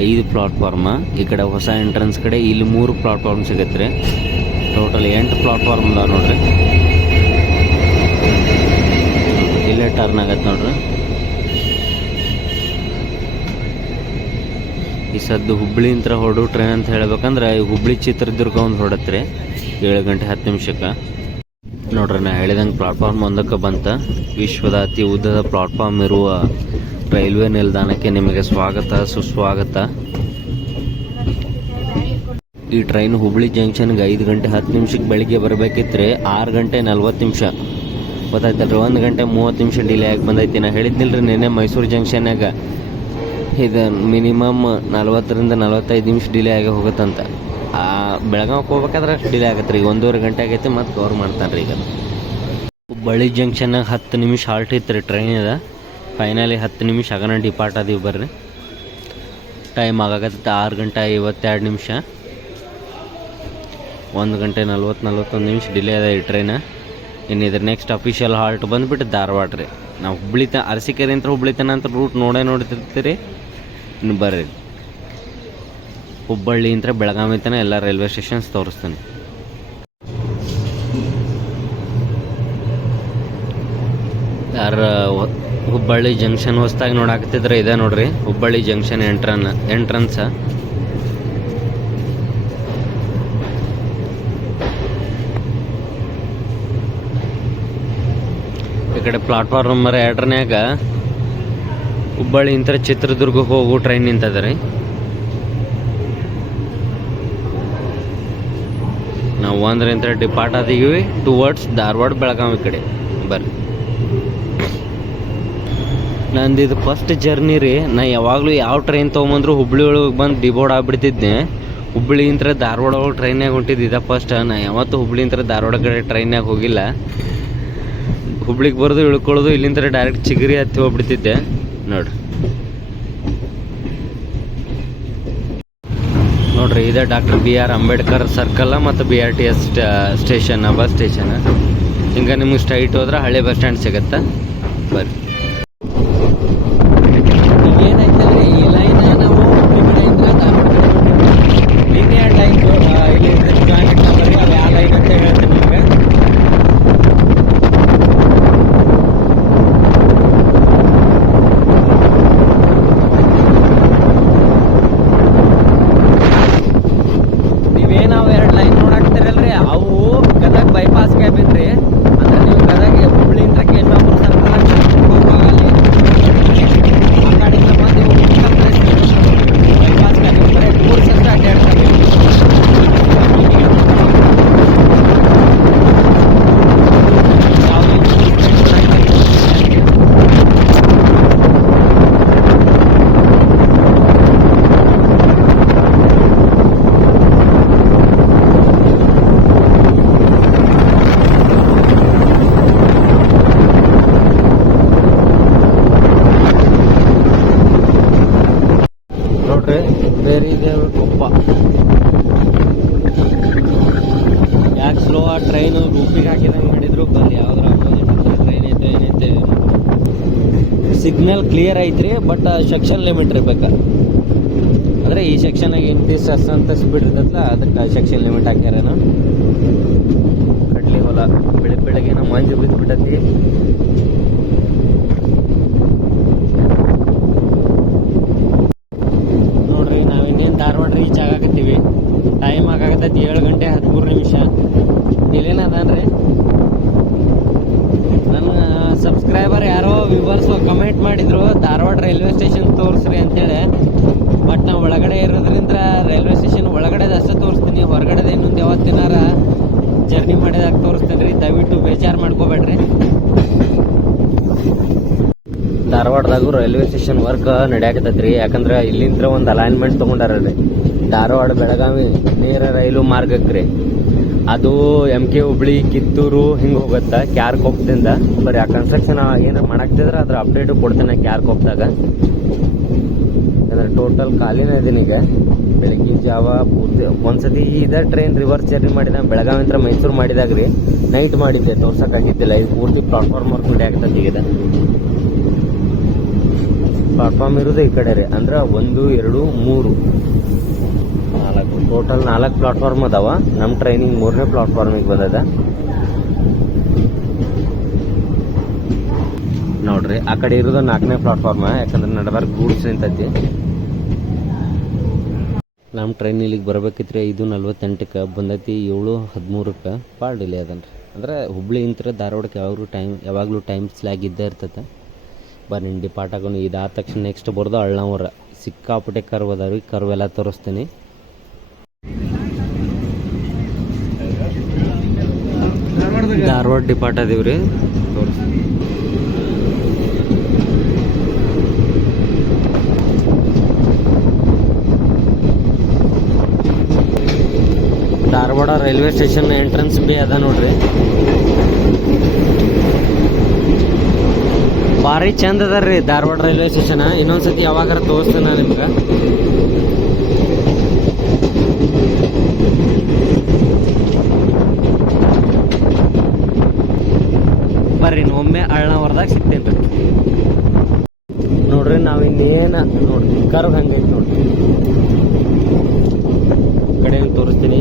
5 ಪ್ಲಾಟ್ಫಾರ್ಮ, ಈ ಕಡೆ ಹೊಸ ಎಂಟ್ರೆನ್ಸ್ ಕಡೆ ಇಲ್ಲಿ 3 ಪ್ಲಾಟ್ಫಾರ್ಮ್ ಸಿಗತ್ತೆ ರೀ. ಟೋಟಲ್ 8 ಪ್ಲಾಟ್ಫಾರ್ಮ್ ಅದಾವ ನೋಡ್ರಿ. ಇಲ್ಲೇ ಟರ್ನ್ ಆಗತ್ತೆ ನೋಡ್ರಿ. ಈ ಸದ್ದು ಹುಬ್ಳಿಂತ್ರ ಹೊರಡು ಟ್ರೈನ್ ಅಂತ ಹೇಳ್ಬೇಕಂದ್ರೆ ಈ ಹುಬ್ಳಿ ಚಿತ್ರದುರ್ಗ ಒಂದು ಹೊಡತ್ರಿ 7:10 ನೋಡ್ರಿ. ನಾ ಹೇಳಿದಂಗೆ ಪ್ಲಾಟ್ಫಾರ್ಮ್ ಒಂದಕ್ಕೆ ಬಂತ. ವಿಶ್ವದ ಅತಿ ಉದ್ದದ ಪ್ಲಾಟ್ಫಾರ್ಮ್ ಇರುವ ರೈಲ್ವೆ ನಿಲ್ದಾಣಕ್ಕೆ ನಿಮಗೆ ಸ್ವಾಗತ ಸುಸ್ವಾಗತ. ಈ ಟ್ರೈನ್ ಹುಬ್ಳಿ ಜಂಕ್ಷನ್ಗೆ 5:10 ಬೆಳಿಗ್ಗೆ ಬರಬೇಕಿದ್ರೆ 6:40 ಗೊತ್ತಾಯ್ತಲ್ರಿ. 1:30 ಡಿಲೇ ಆಗಿ ಬಂದೈತಿ. ನಾ ಹೇಳಿದ್ನಿಲ್ರಿ ನೆನ್ನೆ ಮೈಸೂರು ಜಂಕ್ಷನ್ಯಾಗ ಇದು ಮಿನಿಮಮ್ 40 ರಿಂದ 45 ಡಿಲೇ ಆಗಿ ಹೋಗುತ್ತಂತ. ಬೆಳಗಾವಿಗೆ ಹೋಗ್ಬೇಕಾದ್ರೆ ಅಷ್ಟು ಡಿಲೇ ಆಗತ್ತೆ ರೀ. 1.5 ಗಂಟೆ ಆಗೈತಿ, ಮತ್ತು ಕವರ್ ಮಾಡ್ತಾನೆ ರೀ. ಈಗ ಹುಬ್ಬಳ್ಳಿ ಜಂಕ್ಷನ್ನಾಗ 10 ನಿಮಿಷ ಹಾಲ್ಟ್ ಇತ್ತು ರೀ ಟ್ರೈನ್. ಇದೆ ಫೈನಲಿ 10 ನಿಮಿಷ ಆಗನ ಡಿಪಾರ್ಟ್ ಅದೀವಿ ಬರ್ರಿ. ಟೈಮ್ ಆಗಾಕತ್ತೆ 6:52. 1:40-41 ಡಿಲೇ ಅದ ಈ ಟ್ರೈನ್. ಇನ್ನು ಇದ್ರ ನೆಕ್ಸ್ಟ್ ಅಫಿಷಿಯಲ್ ಹಾಲ್ಟ್ ಬಂದುಬಿಟ್ಟು ಧಾರವಾಡ ರೀ. ನಾವು ಹುಬ್ಳಿ ಅರಸೀಕೆರೆ ಅಂತ ಹುಬ್ಳಿ ತನ ಅಂತ ರೂಟ್ ನೋಡ್ತಿರ್ತೀರಿ. ಇನ್ನು ಬರ್ರಿ ಹುಬ್ಬಳ್ಳಿ ಅಂತ ಬೆಳಗಾವಿ ತನ ಎಲ್ಲ ರೈಲ್ವೆ ಸ್ಟೇಷನ್ಸ್ ತೋರಿಸ್ತಾನೆ. ಯಾರು ಹುಬ್ಬಳ್ಳಿ ಜಂಕ್ಷನ್ ಹೊಸ್ದಾಗಿ ನೋಡಾಕತ್ತಿದ್ರೆ ಇದೆ ನೋಡ್ರಿ ಹುಬ್ಬಳ್ಳಿ ಜಂಕ್ಷನ್ ಎಂಟ್ರನ್ಸ್. ಈ ಕಡೆ ಪ್ಲಾಟ್ಫಾರ್ಮ್ ನಂಬರ್ 2ನ್ಯಾಗ ಹುಬ್ಬಳ್ಳಿ ಇಂಥ ಚಿತ್ರದುರ್ಗಕ್ಕೆ ಹೋಗೋ ಟ್ರೈನ್ ನಿಂತದ ರೀ. ನಾವು 1 ಡಿಪಾರ್ಟ್ ಆದೀವಿ ಟುವರ್ಡ್ಸ್ ಧಾರವಾಡ ಬೆಳಗಾವಿ ಕಡೆ ಬರ್ರಿ. ನಂದು ಇದು ಫಸ್ಟ್ ಜರ್ನಿ ರೀ. ನಾ ಯಾವಾಗಲೂ ಯಾವ ಟ್ರೈನ್ ತೊಗೊಂಬಂದ್ರು ಹುಬ್ಳಿ ಒಳಗೆ ಬಂದು ಡಿಬೋರ್ಡ್ ಆಗ್ಬಿಡ್ತಿದ್ದೆ. ಹುಬ್ಳಿ ಇಂಥ ಧಾರವಾಡ ಒಳಗೆ ಟ್ರೈನ್ಯಾಗ ಹೊಂಟಿದ್ದು ಇದೆ ಫಸ್ಟ್. ನಾ ಯಾವತ್ತೂ ಹುಬ್ಳಿ ಇಂಥ ಧಾರವಾಡ ಕಡೆ ಟ್ರೈನ್ಯಾಗ ಹೋಗಿಲ್ಲ. ಹುಬ್ಳಿಗೆ ಬರೋದು ಇಳ್ಕೊಳ್ಳೋದು ಇಲ್ಲಿಂದ ಡೈರೆಕ್ಟ್ ಚಿಗರಿ ಹತ್ತಿ ಹೋಗ್ಬಿಡ್ತಿದ್ದೆ ನೋಡ್ರಿ. ಇದೆ ಡಾಕ್ಟರ್ BR ಅಂಬೇಡ್ಕರ್ ಸರ್ಕಲ್ ಮತ್ತು BRTS ಸ್ಟೇಷನ್, ಬಸ್ ಸ್ಟೇಷನ್. ಹಿಂಗೆ ನಿಮ್ಗೆ ಸ್ಟ್ರೈಟ್ ಹೋದ್ರೆ ಹಳೆ ಬಸ್ ಸ್ಟ್ಯಾಂಡ್ ಸಿಗತ್ತೆ ಬರ್ರಿ. ಏನೈತಲ್ರಿ ಈ ಲೈನ್ ನಾವು ಲೀನಿಯರ್ ಲೈನ್ ಇಲ್ಲಿ ಜಾಯಿಂಟ್ ಬರ್ರಿ. ಅದು ಯಾವ ಲೈನ್ ಅಂತ ಹೇಳ್ತೀನಿ ನಿಮಗೆ. ನೀವೇನಾವು 2 ಲೈನ್ ನೋಡಾಕ್ತಿರಲ್ರಿ, ಅವು ಗದಗ ಬೈಪಾಸ್ ಕ್ಯಾಬಿನ್ ರೀ. ಅಂದ್ರೆ ನೀವು ಗದಗ ಹುಬ್ಳಿ ಇಂದ ಕೇಶವಾಪುರ ಸರ್ಕಲ್ ಸಿಗ್ನಲ್ ಕ್ಲಿಯರ್ ಐತ್ರಿ, ಬಟ್ ಸೆಕ್ಷನ್ ಲಿಮಿಟ್ ಇರ್ಬೇಕು. ಅಂದರೆ ಈ ಸೆಕ್ಷನಾಗ ಇಂತಿಸ್ ಅಂತ ಸ್ಪೀಡ್ ಇರ್ತೈತಲ್ಲ, ಅದಕ್ಕೆ ಸೆಕ್ಷನ್ ಲಿಮಿಟ್ ಹಾಕ್ಯಾರೇನು. ಕಡ್ಲಿ ಹೊಲ ಬೆಳಗ್ಗೆ ಮಂಜು ಬಿದ್ದುಬಿಟ್ಟತಿ. ನೋಡ್ರಿ, ನಾವಿನ್ನೇನು ಧಾರವಾಡ ರೀಚ್ ಆಗಾಕತ್ತೀವಿ. ಟೈಮ್ ಆಗಾಕತ್ತೈತಿ 7 ಗಂಟೆ 13 ನಿಮಿಷ. ಇಲ್ಲೇನದನ್ರಿ ನನ್ನ ಸಬ್ಸ್ಕ್ರೈಬರ್ ಯಾರೋ ವ್ಯೂವರ್ಸ್ ಕಮೆಂಟ್ ಮಾಡಿದ್ರು, ಧಾರವಾಡ ರೈಲ್ವೆ ಸ್ಟೇಷನ್ ತೋರಿಸ್ರಿ ಅಂತೇಳಿ. ಬಟ್ ನಾವು ಒಳಗಡೆ ಇರೋದ್ರಿಂದ ರೈಲ್ವೆ ಸ್ಟೇಷನ್ ಒಳಗಡೆದು ಅಷ್ಟೇ ತೋರಿಸ್ತೀನಿ, ಹೊರಗಡೆದ ಇನ್ನೊಂದು ಯಾವತ್ತಿನಾರ ಜರ್ನಿ ಮಾಡಿದಾಗ ತೋರಿಸ್ತೀನಿ ರೀ. ದಯವಿಟ್ಟು ಬೇಜಾರು ಮಾಡ್ಕೋಬೇಡ್ರಿ. ಧಾರವಾಡದಾಗೂ ರೈಲ್ವೆ ಸ್ಟೇಷನ್ ವರ್ಕ್ ನಡೆಯಾಕತ್ತೈತ್ರಿ. ಯಾಕಂದ್ರೆ ಇಲ್ಲಿಂದ ಒಂದು ಅಲೈನ್ಮೆಂಟ್ ತೊಗೊಂಡಾರ್ರಿ, ಧಾರವಾಡ ಬೆಳಗಾವಿ ನೇರ ರೈಲು ಮಾರ್ಗಕ್ಕೆ ರೀ. ಅದು MK ಹುಬ್ಳಿ ಕಿತ್ತೂರು ಹಿಂಗೆ ಹೋಗುತ್ತೆ ಕ್ಯಾರ್ಕೊಪ್ಪದಿಂದ. ಬರೀ ಆ ಕನ್ಸ್ಟ್ರಕ್ಷನ್ ಏನಾರು ಮಾಡಾಕ್ತಿದ್ರೆ ಅದ್ರ ಅಪ್ಡೇಟು ಕೊಡ್ತೇನೆ ಕ್ಯಾರ್ಕೊಪ್ಪದಾಗ. ಯಾಕಂದ್ರೆ ಟೋಟಲ್ ಖಾಲಿನೇ ಇದೀನಿ ಈಗ. ಬೆಳಗಿನ ಜಾವ ಪೂರ್ತಿ ಒಂದ್ಸತಿ ಇದೇ ಟ್ರೈನ್ ರಿವರ್ಸ್ ಜರ್ನಿ ಮಾಡಿದ ಬೆಳಗಾವಿಂದ ಮೈಸೂರು ಮಾಡಿದಾಗ ರೀ. ನೈಟ್ ಮಾಡಿದ್ದೆ, ತೋರ್ಸೋಕ್ಕಾಗಿದ್ದಿಲ್ಲ. ಇದು ಪೂರ್ತಿ ಪ್ಲಾಟ್ಫಾರ್ಮ್ ವರ್ಕ್ ನೋಡಿ ಆಗ್ತದೆ ಈಗ. ಪ್ಲಾಟ್ಫಾರ್ಮ್ ಇರೋದು ಈ ಕಡೆ ರೀ. ಅಂದ್ರೆ 1 2 3 4 ಟೋಟಲ್ 4 ಪ್ಲಾಟ್ಫಾರ್ಮ್ ಅದಾವ. ನಮ್ಮ ಟ್ರೈನಿಂಗ್ 3ನೇ ಪ್ಲಾಟ್ಫಾರ್ಮಿಗೆ ಬಂದದ ನೋಡ್ರಿ. ಆ ಕಡೆ ಇರೋದು 4ನೇ ಪ್ಲಾಟ್ಫಾರ್ಮ್, ಯಾಕಂದ್ರೆ ನಡಬಾರ ಗೂಡ್ಸ್ ನಿಂತೈತಿ. ನಮ್ಮ ಟ್ರೈನ್ ಇಲ್ಲಿಗೆ ಬರ್ಬೇಕಿದ್ರೆ 5:48ಕ್ಕೆ ಬಂದೈತಿ. 7:13ಕ್ಕೆ ಭಾಳ ಡಿಲೇ ಅದನ್ರಿ. ಅಂದ್ರೆ ಹುಬ್ಳಿ ಇಂತ್ರ ಧಾರವಾಡಕ್ಕೆ ಯಾವಾಗಲೂ ಟೈಮ್ ಸ್ಲ್ಯಾಗ್ ಇದ್ದೇ ಇರ್ತೈತೆ. ಬನ್ನಿ ಡಿಪಾರ್ಟ್ ಆಗೋನು. ಇದಾದ ತಕ್ಷಣ ನೆಕ್ಸ್ಟ್ ಬರೋದು ಅಳ್ನಾವರ. ಸಿಕ್ಕಾಪಟ್ಟೆ ಕರ್ವ್ ಅದಾವ್ರಿ, ಕರ್ವ್ ಎಲ್ಲ ತೋರಿಸ್ತೀನಿ. ಧಾರವಾಡ ಡಿಪಾರ್ಟ್ ಅದೀವ್ರಿ, ತೋರಿಸ್ತೀನಿ. Dharwad railway station entrance B ಅದ ನೋಡ್ರಿ. ಭಾರಿ ಚಂದ ಅದ ರೀ ಧಾರವಾಡ ರೈಲ್ವೆ ಸ್ಟೇಷನ್. ಇನ್ನೊಂದ್ಸತಿ ಯಾವಾಗಾರ ತೋರಿಸ್ತೇನೆ ನಾನು ನಿಮ್ಗೆ. ಬರ್ರಿ ಒಮ್ಮೆ ಅಳ್ನಾವರದಾಗ ಸಿಗ್ತೇನೆ ರೀ. ನೋಡ್ರಿ ನಾವಿನ್ನೇನು ನೋಡ್ರಿ ಕರ್ವ್ ಹಂಗೈತಿ ನೋಡ್ರಿ. ಕಡೆ ತೋರಿಸ್ತೀನಿ.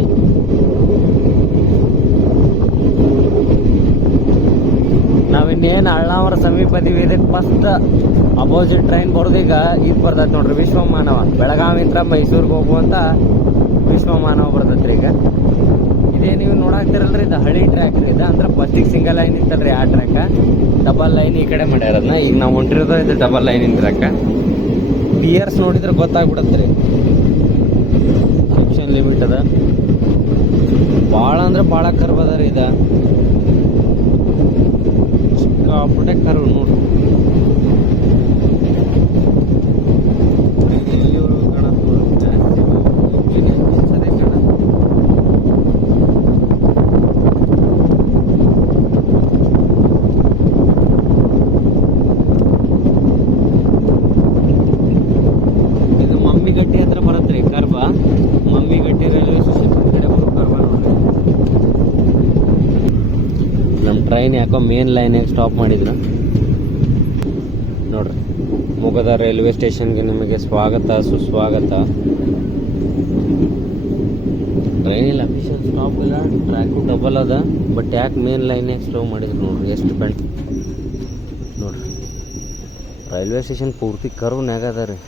ನಾವಿನ್ನೇನು ಅಳ್ನಾವರ ಸಮೀಪ ಇದೀವಿ. ಇದಕ್ಕೆ ಫಸ್ಟ್ ಅಪೋಸಿಟ್ ಟ್ರೈನ್ ಬರೋದೀಗ ಇದು ಬರ್ತೈತೆ ನೋಡ್ರಿ, ವಿಶ್ವಮಾನವ. ಬೆಳಗಾವಿಂದ ಮೈಸೂರಿಗೆ ಹೋಗುವಂಥ ವಿಶ್ವಮಾನವ ಬರ್ತೈತ್ರಿ ಈಗ. ಇದೇ ನೀವು ನೋಡಾಕ್ತಿರಲ್ರಿ, ಇದು ಹಳಿ ಟ್ರ್ಯಾಕ್ ರೀ. ಇದು ಅಂದ್ರೆ ಫಸ್ಟಿಗೆ ಸಿಂಗಲ್ ಲೈನ್ ಇತ್ತಲ್ರಿ ಆ ಟ್ರ್ಯಾಕ, ಡಬಲ್ ಲೈನ್ ಈ ಕಡೆ ಮಾಡ್ಯಾರದನ್ನ. ಈಗ ನಾವು ಹೊಂಟಿರೋದು ಇದು ಡಬಲ್ ಲೈನಿನ ಟ್ರ್ಯಾಕ. ಟಿಯರ್ಸ್ ನೋಡಿದ್ರೆ ಗೊತ್ತಾಗ್ಬಿಡತ್ತೆ ರೀ. ಸೆಕ್ಷನ್ ಲಿಮಿಟ್ ಅದ. ಭಾಳ ಅಂದ್ರೆ ಭಾಳ ಕರ್ವ್ ಅದ ರೀ. ಇದು ಸಿಕ್ಕಾಪಟ್ಟೆ ಕರ್ವ್ ನೋಡ್ರಿ. ಮಮ್ಮಿಗಟ್ಟಿ ಹತ್ರ ಬರುತ್ತೆ ರೀ ಕರ್ವ. ಮಮ್ಮಿಗಟ್ಟಿ ರೈಲ್ವೆ ಸ್ಟೇಷನ್ ಕಡೆ ಬರೋ ಕರ್ವ ನೋಡ್ರಿ. ನಮ್ಮ ಟ್ರೈನ್ ಯಾಕೋ ಮೇನ್ ಲೈನಾಗ ಸ್ಟಾಪ್ ಮಾಡಿದ್ರು ನೋಡ್ರಿ. ಮುಗದ ರೈಲ್ವೆ ಸ್ಟೇಷನ್ಗೆ ನಿಮಗೆ ಸ್ವಾಗತ ಸುಸ್ವಾಗತ. ಟ್ರೈನಲ್ಲಿ ಅಫಿಷಿಯಲ್ ಸ್ಟಾಪ್ ಇಲ್ಲ, ಟ್ರ್ಯಾಕು ಡಬಲ್ ಅದ. ಬಟ್ ಯಾಕೆ ಮೇನ್ ಲೈನಾಗ ಸ್ಟೋ ಮಾಡಿದ್ರು ನೋಡ್ರಿ. ಎಷ್ಟು ಬೆಂಟ್ ನೋಡ್ರಿ. ರೈಲ್ವೆ ಸ್ಟೇಷನ್ ಪೂರ್ತಿ ಕರ್ವ್ನಾಗ ಅದ ರೀ.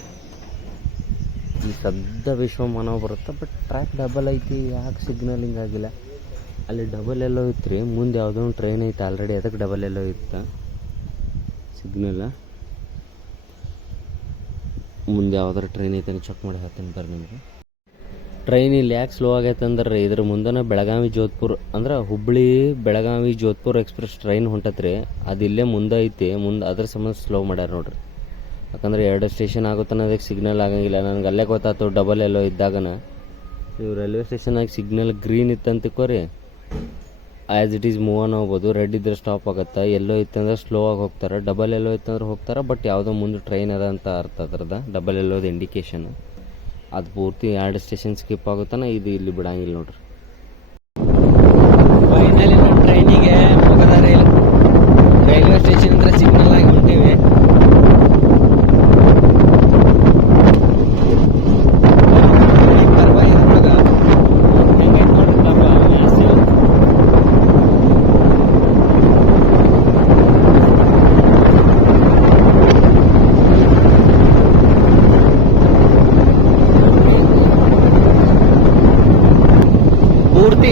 ಈ ಸದ್ದ ವಿಶ್ವಮಾನವ ಬರುತ್ತೆ, ಬಟ್ ಟ್ರ್ಯಾಕ್ ಡಬಲ್ ಐತಿ. ಯಾಕೆ ಸಿಗ್ನಲ್ ಹಿಂಗಾಗಿಲ್ಲ? ಅಲ್ಲಿ ಡಬಲ್ ಎಲ್ಲೋ ಇತ್ತು ರೀ. ಮುಂದೆ ಯಾವುದೋ ಒಂದು ಟ್ರೈನ್ ಐತೆ ಆಲ್ರೆಡಿ, ಅದಕ್ಕೆ ಡಬಲ್ ಎಲ್ಲೋ ಇತ್ತು ಸಿಗ್ನಲ್. ಮುಂದೆ ಯಾವ್ದಾರು ಟ್ರೈನ್ ಐತೆ ಚೆಕ್ ಮಾಡಿ ಹೇಳ್ತೀನಿ ಬರ್ರಿ ನಿಮಗೆ. ಟ್ರೈನ್ ಇಲ್ಲಿ ಯಾಕೆ ಸ್ಲೋ ಆಗೈತೆ ಅಂದ್ರೆ ಇದ್ರ ಮುಂದೆ ಬೆಳಗಾವಿ ಜೋಧ್ಪುರ್ ಅಂದ್ರೆ ಹುಬ್ಳಿ ಬೆಳಗಾವಿ ಜೋಧ್ಪುರ್ ಎಕ್ಸ್ಪ್ರೆಸ್ ಟ್ರೈನ್ ಹೊಂಟತ್ರಿ. ಅದು ಇಲ್ಲೇ ಮುಂದೆ ಐತಿ. ಮುಂದೆ ಅದ್ರ ಸಂಬಂಧ ಸ್ಲೋ ಮಾಡ್ಯಾರ ನೋಡ್ರಿ. ಯಾಕಂದ್ರೆ 2 ಸ್ಟೇಷನ್ ಆಗುತ್ತಾನ ಅದಕ್ಕೆ ಸಿಗ್ನಲ್ ಆಗಂಗಿಲ್ಲ. ನನಗೆ ಅಲ್ಲೇ ಗೊತ್ತಾಯ್ತು ಡಬಲ್ ಎಲ್ಲೋ ಇದ್ದಾಗನ. ನೀವು ರೈಲ್ವೆ ಸ್ಟೇಷನಾಗಿ ಸಿಗ್ನಲ್ ಗ್ರೀನ್ ಇತ್ತಂತ ತಿಳ್ಕೊರಿ, as it is move on ಹೋಗ್ಬೋದು. ರೆಡ್ ಇದ್ರೆ ಸ್ಟಾಪ್ ಆಗುತ್ತೆ. ಎಲ್ಲೋ ಇತ್ತಂದ್ರೆ ಸ್ಲೋ ಆಗಿ ಹೋಗ್ತಾರೆ. ಡಬಲ್ ಎಲ್ಲೋ ಇತ್ತಂದ್ರೆ ಹೋಗ್ತಾರೆ. ಬಟ್ ಯಾವುದೋ ಮುಂದೆ ಟ್ರೈನ್ ಅದ ಅಂತ ಅರ್ಥ ಅದ್ರದ್ದು. ಡಬಲ್ ಎಲ್ಲೋದು ಇಂಡಿಕೇಶನ್. ಅದು ಪೂರ್ತಿ 2 ಸ್ಟೇಷನ್ ಸ್ಕಿಪ್ ಆಗುತ್ತಾನ. ಇದು ಇಲ್ಲಿ ಬಿಡಂಗಿಲ್ಲ ನೋಡ್ರಿ. ಫೈನಲಿ ನಮ್ಮ ಟ್ರೈನಿಗೆ ಮುಗದ ರೈಲ್ವೆ ಸ್ಟೇಷನ್ ಹತ್ರ ಸಿಗ್ನಲ್ ಆಗಿ ಹೊಂಟೀವಿ.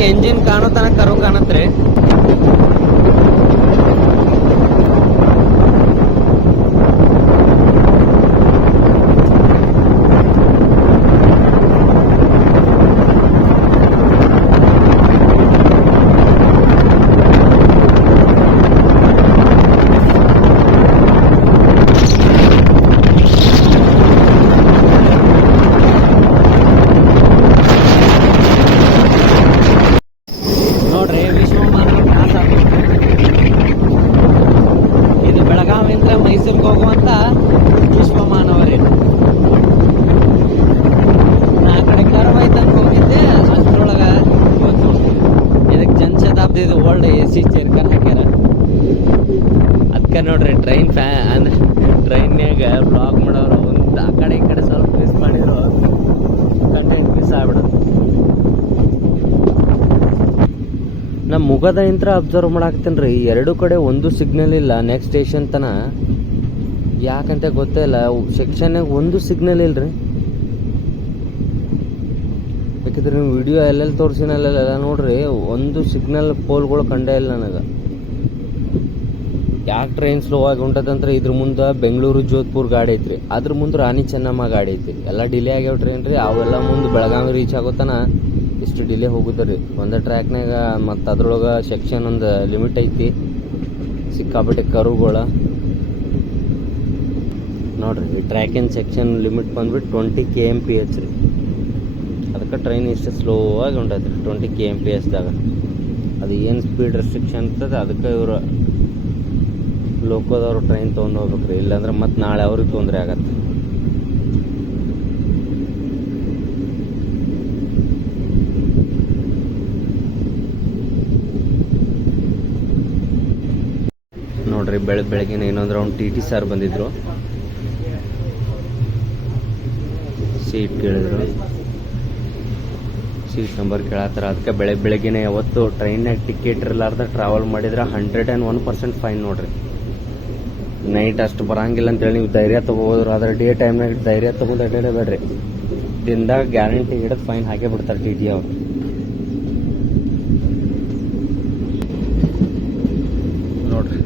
ಎಂಜಿನ್ ಕಾಣೋ ತನಕ ಕರು ಕಾಣತ್ರಿ. ನೋಡ್ರಿ ವಿಶ್ವಮಾನವ ಕ್ರಾಸ್ ಇದು ಬೆಳಗಾವಿಯಿಂದ ಮೈಸೂರಿಗೆ ಹೋಗುವಂತ ವಿಶ್ವಮಾನವರಿ. ನಾ ಆ ಕಡೆ ಕರವೈತಂಗೆ ಹೋಗಿದ್ದೆ, ಅಷ್ಟರೊಳಗ ಇದಕ್ಕೆ ಜನಶತಾಬ್ದಿ ಇದು ಓಲ್ಡ್ AC ಚೇರ್ಕನ್ ಹಾಕ್ಯಾರ. ಅದಕ್ಕೆ ನೋಡ್ರಿ ಟ್ರೈನ್ಯಾಗ ಬ್ಲಾಗ್ ಮಾಡೋರು ಒಂದು ಆ ಕಡೆ ಈ ಕಡೆ ಸ್ವಲ್ಪ ಮಿಸ್ ಮಾಡಿದ್ರು ಕಂಟೆಂಟ್ ಮಿಸ್ ಆಗ್ಬಿಡೋದು. ನಮ್ಮ ಮುಖದ ಯಂತ್ರ ಅಬ್ಸರ್ವ್ ಮಾಡಾಕ್ತೇನೆ ರೀ, ಎರಡು ಕಡೆ ಒಂದು ಸಿಗ್ನಲ್ ಇಲ್ಲ. ನೆಕ್ಸ್ಟ್ ಸ್ಟೇಷನ್ ತನ ಯಾಕಂತ ಗೊತ್ತೇ ಇಲ್ಲ. ಸೆಕ್ಷನ್ನಾಗ ಒಂದು ಸಿಗ್ನಲ್ ಇಲ್ರಿ. ಯಾಕಂದ್ರೆ ನೀವು ವಿಡಿಯೋ ಎಲ್ಲೆಲ್ಲಿ ತೋರಿಸಿನಲ್ಲೆಲ್ಲ ನೋಡ್ರಿ, ಒಂದು ಸಿಗ್ನಲ್ ಪೋಲ್ಗಳು ಕಂಡೇ ಇಲ್ಲ ನನಗೆ. ಯಾಕೆ ಟ್ರೈನ್ ಸ್ಲೋ ಆಗಿ ಹೊಂಟದಂದ್ರೆ ಇದ್ರ ಮುಂದೆ ಬೆಂಗಳೂರು ಜೋಧ್ಪುರ್ ಗಾಡಿ ಐತ್ರಿ, ಅದ್ರ ಮುಂದೆ ರಾಣಿ ಚೆನ್ನಮ್ಮ ಗಾಡಿ ಐತಿ. ಎಲ್ಲ ಡಿಲೇ ಆಗ್ಯಾವ ಟ್ರೈನ್ ರೀ. ಅವೆಲ್ಲ ಮುಂದೆ ಬೆಳಗಾವಿ ರೀಚ್ ಆಗೋತನ ಇಷ್ಟು ಡಿಲೇ ಹೋಗುದ್ರಿ ಒಂದೇ ಟ್ರ್ಯಾಕ್ನಾಗ. ಮತ್ತು ಅದ್ರೊಳಗೆ ಸೆಕ್ಷನ್ ಒಂದು ಲಿಮಿಟ್ ಐತಿ, ಸಿಕ್ಕಾಪಟ್ಟೆ ಕರುಗಳ ನೋಡ್ರಿ. ಈ ಟ್ರ್ಯಾಕಿನ ಸೆಕ್ಷನ್ ಲಿಮಿಟ್ ಬಂದ್ಬಿಟ್ಟು 20 kmph ರೀ. ಅದಕ್ಕೆ ಟ್ರೈನ್ ಇಷ್ಟು ಸ್ಲೋ ಆಗಿ ಹೊಂಟೈತ್ರಿ 20 kmph ದಾಗ. ಅದು ಏನು ಸ್ಪೀಡ್ ರೆಸ್ಟ್ರಿಕ್ಷನ್ ಇರ್ತದೆ ಅದಕ್ಕೆ ಇವರು ಲೋಕೋದವರು ಟ್ರೈನ್ ತೊಗೊಂಡು ಹೋಗ್ಬೇಕ್ರಿ, ಇಲ್ಲಾಂದ್ರೆ ಮತ್ತೆ ನಾಳೆ ಅವ್ರಿಗೆ ತೊಂದರೆ ಆಗತ್ತೆ. ನೋಡ್ರಿ ಬೆಳಗ್ಗೆನೇ ಇನ್ನೊಂದು ರೌಂಡ್ TT ಸರ್ ಬಂದಿದ್ರು, ಸೀಟ್ ಕೇಳಿದ್ರು, ಸೀಟ್ ನಂಬರ್ ಕೇಳತ್ತಾರ. ಅದಕ್ಕೆ ಬೆಳಗ್ಗೆನೇ ಯಾವತ್ತು ಟ್ರೈನ್ನಾಗ ಟಿಕೆಟ್ ಇರಲಾರ್ದ ಟ್ರಾವೆಲ್ ಮಾಡಿದ್ರೆ 101% ಫೈನ್ ನೋಡ್ರಿ. ನೈಟ್ ಅಷ್ಟು ಬರಂಗಿಲ್ಲ ಅಂತೇಳಿ ನೀವು ಧೈರ್ಯ ತಗೋದ್ರು, ಆದ್ರೆ ಡೇ ಟೈಮ್ನಾಗ ಧೈರ್ಯ ತಗೊಂಡು ಅಡ್ಡಾಡಬೇಡ್ರಿ. ದಿನದಾಗ ಗ್ಯಾರಂಟಿ ಹಿಡಿದು ಫೈನ್ ಹಾಕೇ ಬಿಡ್ತಾರೆ TT ಅವ್ರು. ನೋಡ್ರಿ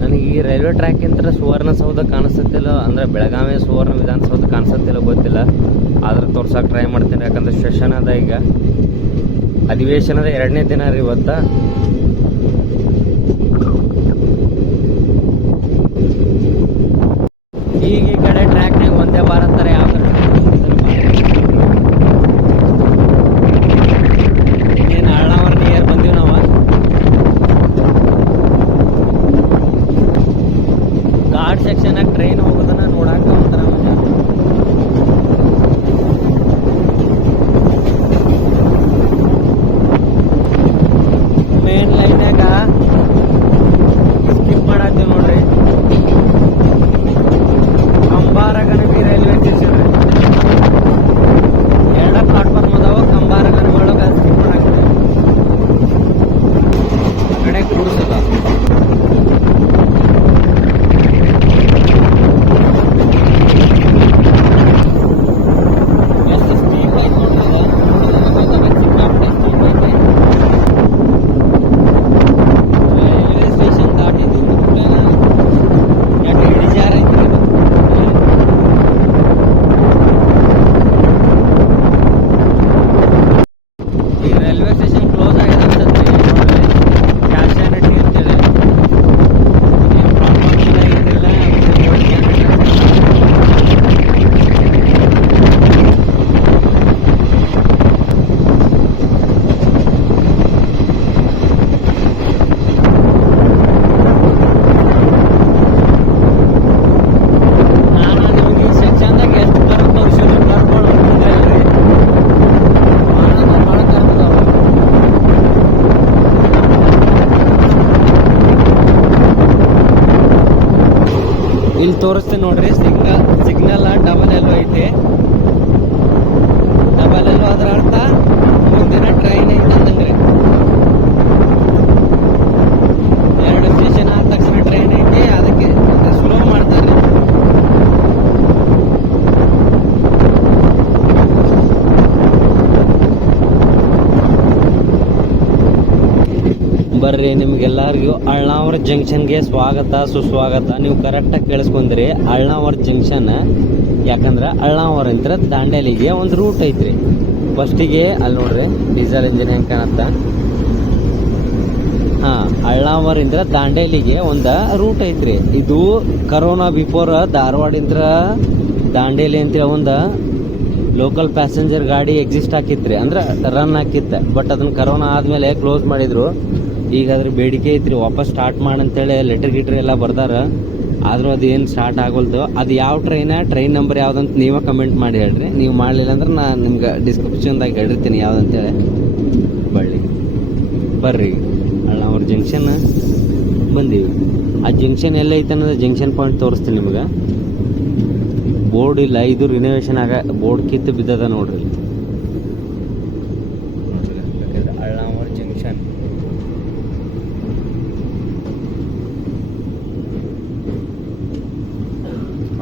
ನನಗೆ ಈ ರೈಲ್ವೆ ಟ್ರ್ಯಾಕ್ ಇಂತ ಸುವರ್ಣಸೌಧ ಕಾಣಿಸುತ್ತಿಲ್ಲ, ಅಂದ್ರೆ ಬೆಳಗಾವಿ ಸುವರ್ಣ ವಿಧಾನಸೌಧ ಕಾಣಿಸುತ್ತಿಲ್ಲ ಗೊತ್ತಿಲ್ಲ, ಆದ್ರೆ ತೋರ್ಸಕ್ಕೆ ಟ್ರೈ ಮಾಡ್ತೀನಿ. ಯಾಕಂದ್ರೆ ಸೆಷನ್ ಅದ, ಈಗ ಅಧಿವೇಶನದ 2ನೇ ದಿನ ರೀ ಇವತ್ತ. ಈಗ ಈ ಕಡೆ ಟ್ರ್ಯಾಕ್ನಾಗ ಒಂದೇ ಭಾರತ್ ತರ ಯಾವ ಇನ್ನೇನು ಅಳ್ನಾವರ್ ನಿಯರ್ ಬಂದೀವಿ ನಾವು. ಘಾಟ್ ಸೆಕ್ಷನ್ನಾಗ ಟ್ರೈನ್ ಹೋಗೋದನ್ನ ನೋಡಾಕ ಒಂಥರ ಮಜಾ. ಮೇನ್ ಲೈನ್ಯಾಗ ಸ್ಕಿಪ್ ಮಾಡತ್ತೀವಿ ನೋಡ್ರಿ. ಕಂಬಾರಗನವಿ ರೈಲ್ವೆ ಸ್ಟೇಷನ್ ಎರಡ ಪ್ಲಾಟ್ಫಾರ್ಮ್ ಅದಾವ. ಕಂಬಾರಗನವಿ ಒಳಗೆ ಸ್ಕಿಪ್ ಮಾಡಾಕ್ತೀವಿ, ಕಡೆ ಕೂಡಿಸದ. ಇಲ್ಲಿ ತೋರಿಸ್ತೀನಿ ನೋಡ್ರಿ, ಸಿಗ್ನಲ್ ಡಬಲ್ ಎಲ್ಲೋ ಐತಿ. ಡಬಲ್ ಎಲ್ಲೋ ಅದ್ರ ಅರ್ಥ ಮುಂದಿನ ಟ್ರೈನ್ ಐತೆ ಅಂದಂಗ್ರಿ. 2 ಸ್ಟೇಷನ್ ಆದ ತಕ್ಷಣ ಟ್ರೈನ್ ಐತಿ, ಅದಕ್ಕೆ ಸ್ಲೋ ಮಾಡ್ತಾರೆ. ಬರ್ರಿ, ನಿಮ್ಗೆಲ್ಲರಿಗೂ ಅಳ್ನಾವರ ಜಂಕ್ಷನ್ಗೆ ಸ್ವಾಗತ ಸುಸ್ವಾಗತ. ನೀವು ಕರೆಕ್ಟಾಗಿ ಕೇಳಿಸ್ಕೊಂಡ್ರಿ, ಅಳ್ನಾವರ ಜಂಕ್ಷನ್. ಯಾಕಂದ್ರೆ ಅಳ್ನಾವರ ಅಂತ ದಾಂಡೇಲಿಗೆ ಒಂದು ರೂಟ್ ಐತ್ರಿ. ಫಸ್ಟಿಗೆ ಅಲ್ಲಿ ನೋಡ್ರಿ ಡೀಸೆಲ್ ಇಂಜಿನ್ ಹೆಂಗೆ ಕಾಣತ್ತ. ಹಾಂ, ಅಳ್ನಾವರಿಂದ ದಾಂಡೇಲಿಗೆ ಒಂದು ರೂಟ್ ಐತ್ರಿ. ಇದು ಕರೋನಾ ಬಿಫೋರ್ ಧಾರವಾಡಿಂದ ದಾಂಡೇಲಿ ಅಂತೇಳಿ ಒಂದು ಲೋಕಲ್ ಪ್ಯಾಸೆಂಜರ್ ಗಾಡಿ ಎಕ್ಸಿಸ್ಟ್ ಹಾಕಿತ್ರಿ, ಅಂದ್ರೆ ರನ್ ಹಾಕಿತ್ತೆ. ಬಟ್ ಅದನ್ನ ಕರೋನಾ ಆದಮೇಲೆ ಕ್ಲೋಸ್ ಮಾಡಿದ್ರು. ಈಗ ಅದ್ರ ಬೇಡಿಕೆ ಐತ್ರಿ, ವಾಪಸ್ ಸ್ಟಾರ್ಟ್ ಮಾಡಂತೇಳಿ ಲೆಟರ್ ಗಿಟ್ರ್ ಎಲ್ಲ ಬರ್ದಾರ. ಆದರೂ ಅದು ಏನು ಸ್ಟಾರ್ಟ್ ಆಗೋಲ್ದು. ಅದು ಯಾವ ಟ್ರೈನ್ ನಂಬರ್ ಯಾವುದಂತ ನೀವೇ ಕಮೆಂಟ್ ಮಾಡಿ ಹೇಳ್ರಿ. ನೀವು ಮಾಡಲಿಲ್ಲ ಅಂದ್ರೆ ನಾನು ನಿಮ್ಗೆ ಡಿಸ್ಕ್ರಿಪ್ಷನ್ದಾಗ ಹೇಳಿರ್ತೀನಿ ಯಾವುದಂತೇಳಿ. ಬರ್ರಿ, ಅಳ್ನಾವರ ಜಂಕ್ಷನ್ ಬಂದೀವಿ. ಆ ಜಂಕ್ಷನ್ ಎಲ್ಲ ಐತೆ ಅನ್ನೋದು ಜಂಕ್ಷನ್ ಪಾಯಿಂಟ್ ತೋರಿಸ್ತೀನಿ ನಿಮ್ಗೆ. ಬೋರ್ಡ್ ಇಲ್ಲ, ಇದು ರಿನೋವೇಷನ್ ಬೋರ್ಡ್ ಕಿತ್ತು ಬಿದ್ದದ ನೋಡ್ರಿ. ಅಳ್ನಾವರ ಜಂಕ್ಷನ್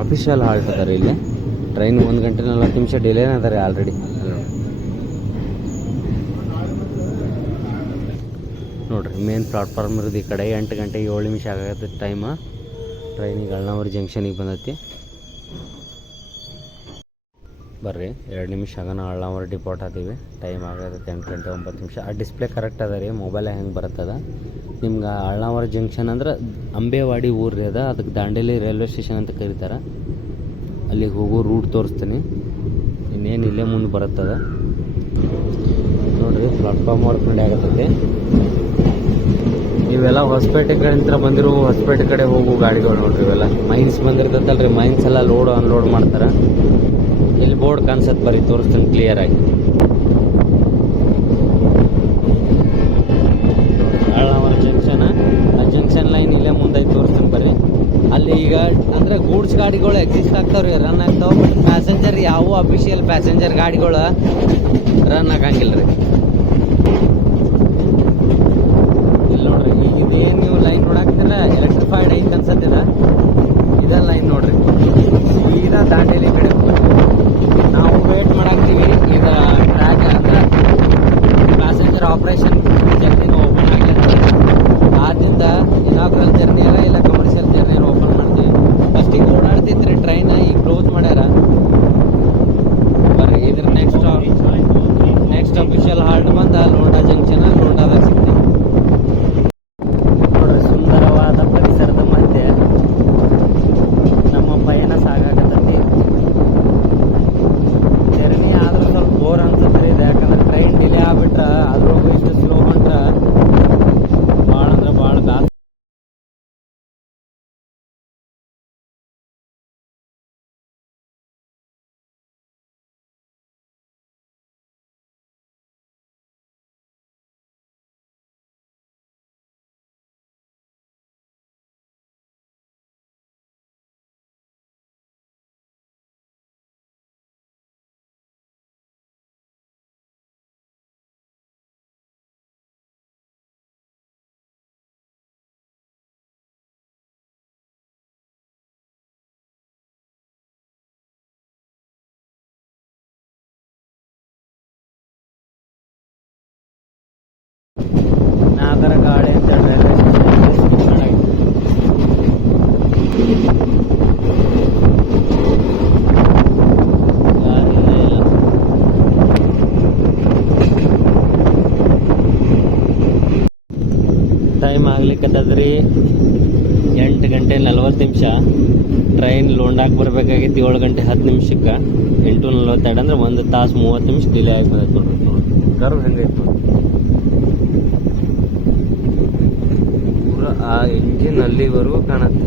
ಅಫಿಷಿಯಲ್ ಹಾಲ್ಟ್ ಅದಾರೆ ಇಲ್ಲಿ. ಟ್ರೈನ್ 1 ಗಂಟೆ 40 ನಿಮಿಷ ಡಿಲೇನ ಅದಾರೆ ಆಲ್ರೆಡಿ. ನೋಡ್ರಿ, ಮೇನ್ ಪ್ಲಾಟ್ಫಾರ್ಮ್ ಇರೋದು ಈ ಕಡೆ. 8 ಗಂಟೆ 7 ನಿಮಿಷ ಆಗತ್ತೆ ಟೈಮ್. ಟ್ರೈನಿಗೆ ಅಳ್ನಾವರ ಜಂಕ್ಷನಿಗೆ ಬಂದೈತಿ. ಬರ್ರಿ, 2 ನಿಮಿಷ ಆಗೋಣ ಅಳ್ನಾವರ ಡಿಪೋರ್ಟ್ ಆತೀವಿ. ಟೈಮ್ ಆಗತ್ತೆ 8 ಗಂಟೆ 9 ನಿಮಿಷ. ಆ ಡಿಸ್ಪ್ಲೇ ಕರೆಕ್ಟ್ ಅದ ರೀ, ಮೊಬೈಲ್ ಹೆಂಗೆ ಬರ್ತದ ನಿಮ್ಗೆ. ಅಳ್ನಾವರ ಜಂಕ್ಷನ್ ಅಂದ್ರೆ ಅಂಬೇವಾಡಿ ಊರ್ರಿ ಅದ. ಅದಕ್ಕೆ ದಾಂಡೇಲಿ ರೈಲ್ವೆ ಸ್ಟೇಷನ್ ಅಂತ ಕರೀತಾರೆ. ಅಲ್ಲಿಗೆ ಹೋಗೋ ರೂಟ್ ತೋರಿಸ್ತೀನಿ. ಇನ್ನೇನು ಇಲ್ಲೇ ಮುಂದೆ ಬರುತ್ತದ ನೋಡ್ರಿ. ಪ್ಲಾಟ್ಫಾರ್ಮ್ ವರ್ಕ್ ನಡಿ ಆಗತ್ತೈತಿ. ಇವೆಲ್ಲ ಹೊಸಪೇಟೆ ಕಡೆಯಿಂದ ಬಂದಿರೋ ಹೊಸಪೇಟೆ ಕಡೆ ಹೋಗೋ ಗಾಡಿಗಳು ನೋಡ್ರಿ. ಇವೆಲ್ಲ ಮೈನ್ಸ್ ಬಂದಿರ್ತೈತಲ್ರಿ, ಮೈನ್ಸ್ ಎಲ್ಲ ಲೋಡ್ ಅನ್ಲೋಡ್ ಮಾಡ್ತಾರೆ. ಇಲ್ಲಿ ಬೋರ್ಡ್ ಕಾಣಿಸತ್ತೆ, ಬರ್ರಿ ತೋರಿಸ್ತೀನಿ ಕ್ಲಿಯರ್ ಆಗಿ. ಅಳ್ನಾವರ ಜಂಕ್ಷನ್, ಆ ಜಂಕ್ಷನ್ ಲೈನ್ ಇಲ್ಲೇ ಮುಂದೆ ತೋರಿಸ್ತೀನಿ ಬರ್ರಿ. ಅಲ್ಲಿ ಈಗ ಅಂದ್ರೆ ಗೂಡ್ಸ್ ಗಾಡಿಗಳು ಎಕ್ಸಿಸ್ಟ್ ಆಗ್ತಾವ್ರಿ, ರನ್ ಆಗ್ತಾವ. ಬಟ್ ಪ್ಯಾಸೆಂಜರ್ ಯಾವ ಅಫಿಷಿಯಲ್ ಪ್ಯಾಸೆಂಜರ್ ಗಾಡಿಗಳು ರನ್ ಆಗಂಗಿಲ್ಲ ರೀ. ಇಲ್ಲಿ ನೋಡ್ರಿ, ಈಗ ಇದೇನು ನೀವು ಲೈನ್ ನೋಡಾಕ್ತಿರ ಎಲೆಕ್ಟ್ರಿಫೈಡ್ ಐತೆ ಅನ್ಸತ್ತಿದ. ಇದ ಲೈನ್ ನೋಡ್ರಿ, ಈಗ ದಾಂಡೇಲಿ ಕಡೆ ನಾವು ವೇಟ್ ಮಾಡಾಕ್ತೀವಿ. ಈಗ ಟ್ರ್ಯಾಕ್ ಅಂದ್ರೆ ಪ್ಯಾಸೆಂಜರ್ ಆಪ್ರೇಷನ್ ಜರ್ನಿನ ಓಪನ್ ಆಗಲಿ. ಆದ್ದರಿಂದ ಇನಾಗ್ರಲ್ ಜರ್ನಿ ಇಲ್ಲ ಕಮರ್ಷಿಯಲ್ ಜರ್ನಿ ಓಪನ್ ಮಾಡ್ತೀವಿ. ಫಸ್ಟಿಗೆ ಓಡಾಡ್ತಿದ್ರಿ ಟ್ರೈನ್, ಈಗ ಕ್ಲೋಸ್ ಮಾಡ್ಯಾರ. ಬರ್ರಿ, ಇದ್ರ ನೆಕ್ಸ್ಟ್ ಅಫಿಷಿಯಲ್ ಹಾಲ್ಟ್ ಬಂದ ಲೋಂಡಾ ಜಂಕ್ಷನ್. ಲೋಂಡಾದಾಗ ಸಿಗ್ತೀವಿ ನೋಡ್ರಿ. ಸುಂದರವಾದ ಪರಿಸರದ ಮಧ್ಯೆ ನಮ್ಮ ಪಯಣ ಸಾಗಾಕತ್ತೈತಿ. ಜರ್ನಿ ಆದ್ರೂ ಸ್ವಲ್ಪ ಬೋರ್ ಅನ್ಸುತ್ತೆ ಇದೆ, ಯಾಕಂದ್ರೆ ಟ್ರೈನ್ ಡಿಲೇ ಆಗ್ಬಿಟ್ರೆ ಅದ್ರೊಳಗೂ ಇಷ್ಟು ಸ್ಲೋ ಬಂದ್ರೆ ಭಾಳ ಅಂದ್ರೆ ಭಾಳ ದಾಸ. ನಾಗರ ಗಾಳಿ ಅಂತ ರೈಲ್ವೆ ಸ್ಟೇಷನ್ ಟೈಮ್ ಆಗ್ಲಿಕ್ಕತ್ತದ್ರಿ 8 ಗಂಟೆ 40 ನಿಮಿಷ. ಟ್ರೈನ್ ಲೋಂಡಾಕ್ ಬರ್ಬೇಕಾಗಿತ್ತು 7 ಗಂಟೆ 10 ನಿಮಿಷಕ್ಕೆ. 8:42 ಅಂದ್ರೆ 1 ತಾಸು 30 ನಿಮಿಷ ಡಿಲೇ ಆಗಿ ಬಂದೈತೆ ನೋಡ್ರಿ. ಕರ್ವ್ ಹೆಂಗೈತೆ ಪೂರ ಆ ಇಂಜಿನ್ ಅಲ್ಲಿವರೆಗೂ ಕಾಣತ್ತೆ.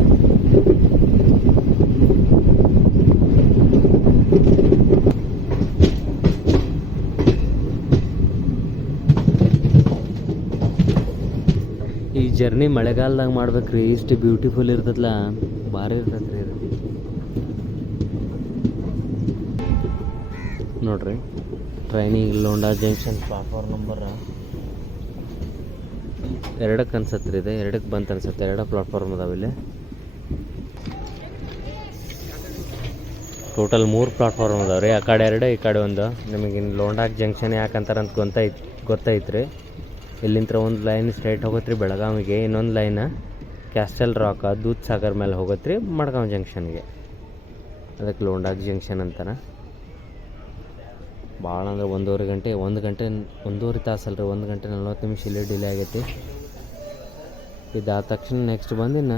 ಈ ಜರ್ನಿ ಮಳೆಗಾಲದಾಗ ಮಾಡ್ಬೇಕ್ರಿ, ಇಷ್ಟು ಬ್ಯೂಟಿಫುಲ್ ಇರ್ತದಲ್ಲ, ಭಾರಿ ಇರ್ತೈತ್ರಿ ಇದು. ನೋಡ್ರಿ, ಟ್ರೈನಿಗೆ ಲೋಂಡಾ ಜಂಕ್ಷನ್ ಪ್ಲಾಟ್ಫಾರ್ಮ್ ನಂಬರ್ 2ಕ್ಕೆ ಅನ್ಸತ್ರಿ ಇದೆ. 2ಕ್ಕೆ ಬಂತು ಅನ್ಸತ್ತೆ. 2 ಪ್ಲಾಟ್ಫಾರ್ಮ್ ಅದಾವ ಇಲ್ಲಿ. ಟೋಟಲ್ 3 ಪ್ಲಾಟ್ಫಾರ್ಮ್ ಅದಾವೆ ರೀ. ಆ ಕಡೆ 2, ಈ ಕಡೆ 1. ನಿಮಗೆ ಲೋಂಡಾಕ್ ಜಂಕ್ಷನ್ ಯಾಕಂತಾರಂತ ಗೊತ್ತೈತ್ರಿ. ಇಲ್ಲಿಂದ ಒಂದು ಲೈನ್ ಸ್ಟ್ರೈಟ್ ಹೋಗತ್ರಿ ಬೆಳಗಾವಿಗೆ, ಇನ್ನೊಂದು line castle rock Dudh Sagar ಮೇಲೆ ಹೋಗತ್ರಿ ಮಡ್ಗಾಂವ್ ಜಂಕ್ಷನ್ಗೆ. ಅದಕ್ಕೆ ಲೋಂಡಾಗ್ ಜಂಕ್ಷನ್ ಅಂತಾರೆ. ಭಾಳ ಅಂದ್ರೆ 1 ತಾಸು ಅಲ್ರಿ, 1 ಗಂಟೆ 40 ನಿಮಿಷ ಇಲ್ಲೇ ಡಿಲೇ ಆಗೈತಿ. ಇದಾದ ತಕ್ಷಣ ನೆಕ್ಸ್ಟ್ ಬಂದಿನ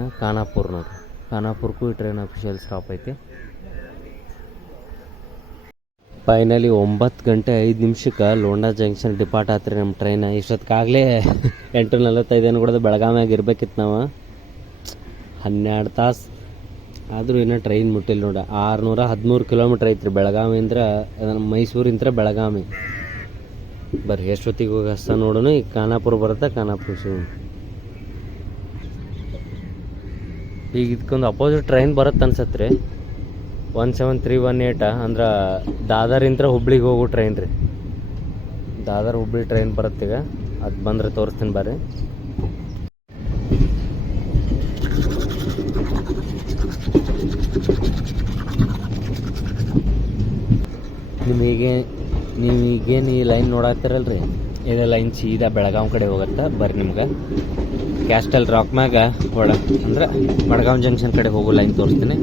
ಖಾನಾಪುರ್ಗೂ ಈ ಟ್ರೈನ್ ಅಫಿಷಿಯಲ್ ಸ್ಟಾಪ್ ಐತಿ. ಫೈನಲಿ 9 ಗಂಟೆ 5 ನಿಮಿಷಕ್ಕೆ ಲೋಂಡಾ ಜಂಕ್ಷನ್ ಡಿಪಾರ್ಟ್ ಆತ್ರಿ ನಮ್ಮ ಟ್ರೈನ್. ಇಷ್ಟೊತ್ತಿಗಾಗಲೇ 8:45 ಕೂಡ ಬೆಳಗಾವಿಯಾಗ ಇರ್ಬೇಕಿತ್ತು ನಾವು. 12 ತಾಸು ಆದರೂ ಇನ್ನೂ ಟ್ರೈನ್ ಮುಟ್ಟಿಲ್ಲ ನೋಡಿ. 613 ಕಿಲೋಮೀಟ್ರ್ ಐತ್ರಿ ಬೆಳಗಾವಿಂದ್ರ, ಮೈಸೂರಿಂತ್ರ ಬೆಳಗಾವಿ. ಬರ್ರಿ ಎಷ್ಟೊತ್ತಿಗೆ ಹೋಗಿ ಹಸ್ತ ನೋಡೋಣ. ಈಗ ಖಾನಾಪುರ ಬರುತ್ತೆ, ಖಾನಾಪುರ ಸಿಗೋಣ. ಈಗ ಇದಕ್ಕೊಂದು ಅಪೋಸಿಟ್ ಟ್ರೈನ್ ಬರುತ್ತೆ ಅನ್ಸತ್ತೆ ರೀ, 17318 ಅಂದ್ರೆ ದಾದರಿಂತ್ರ ಹುಬ್ಳಿಗೆ ಹೋಗೋ ಟ್ರೈನ್ ರೀ. ದಾದರ್ ಹುಬ್ಳಿ ಟ್ರೈನ್ ಬರುತ್ತೆ. ಈಗ ಅದು ಬಂದರೆ ತೋರಿಸ್ತೀನಿ ಬರ್ರಿ. ನೀವೀಗೇನು ಈ ಲೈನ್ ನೋಡಾಕ್ತಿರಲ್ರಿ, ಇದೇ ಲೈನ್ ಸೀದಾ ಬೆಳಗಾವಿ ಕಡೆ ಹೋಗುತ್ತೆ. ಬರ್ರಿ ನಿಮ್ಗೆ ಕ್ಯಾಸ್ಟಲ್ ರಾಕ್ ಮ್ಯಾಗ ಅಂದ್ರೆ ಮಡ್ಗಾಂವ್ ಜಂಕ್ಷನ್ ಕಡೆ ಹೋಗೋ ಲೈನ್ ತೋರಿಸ್ತೀನಿ.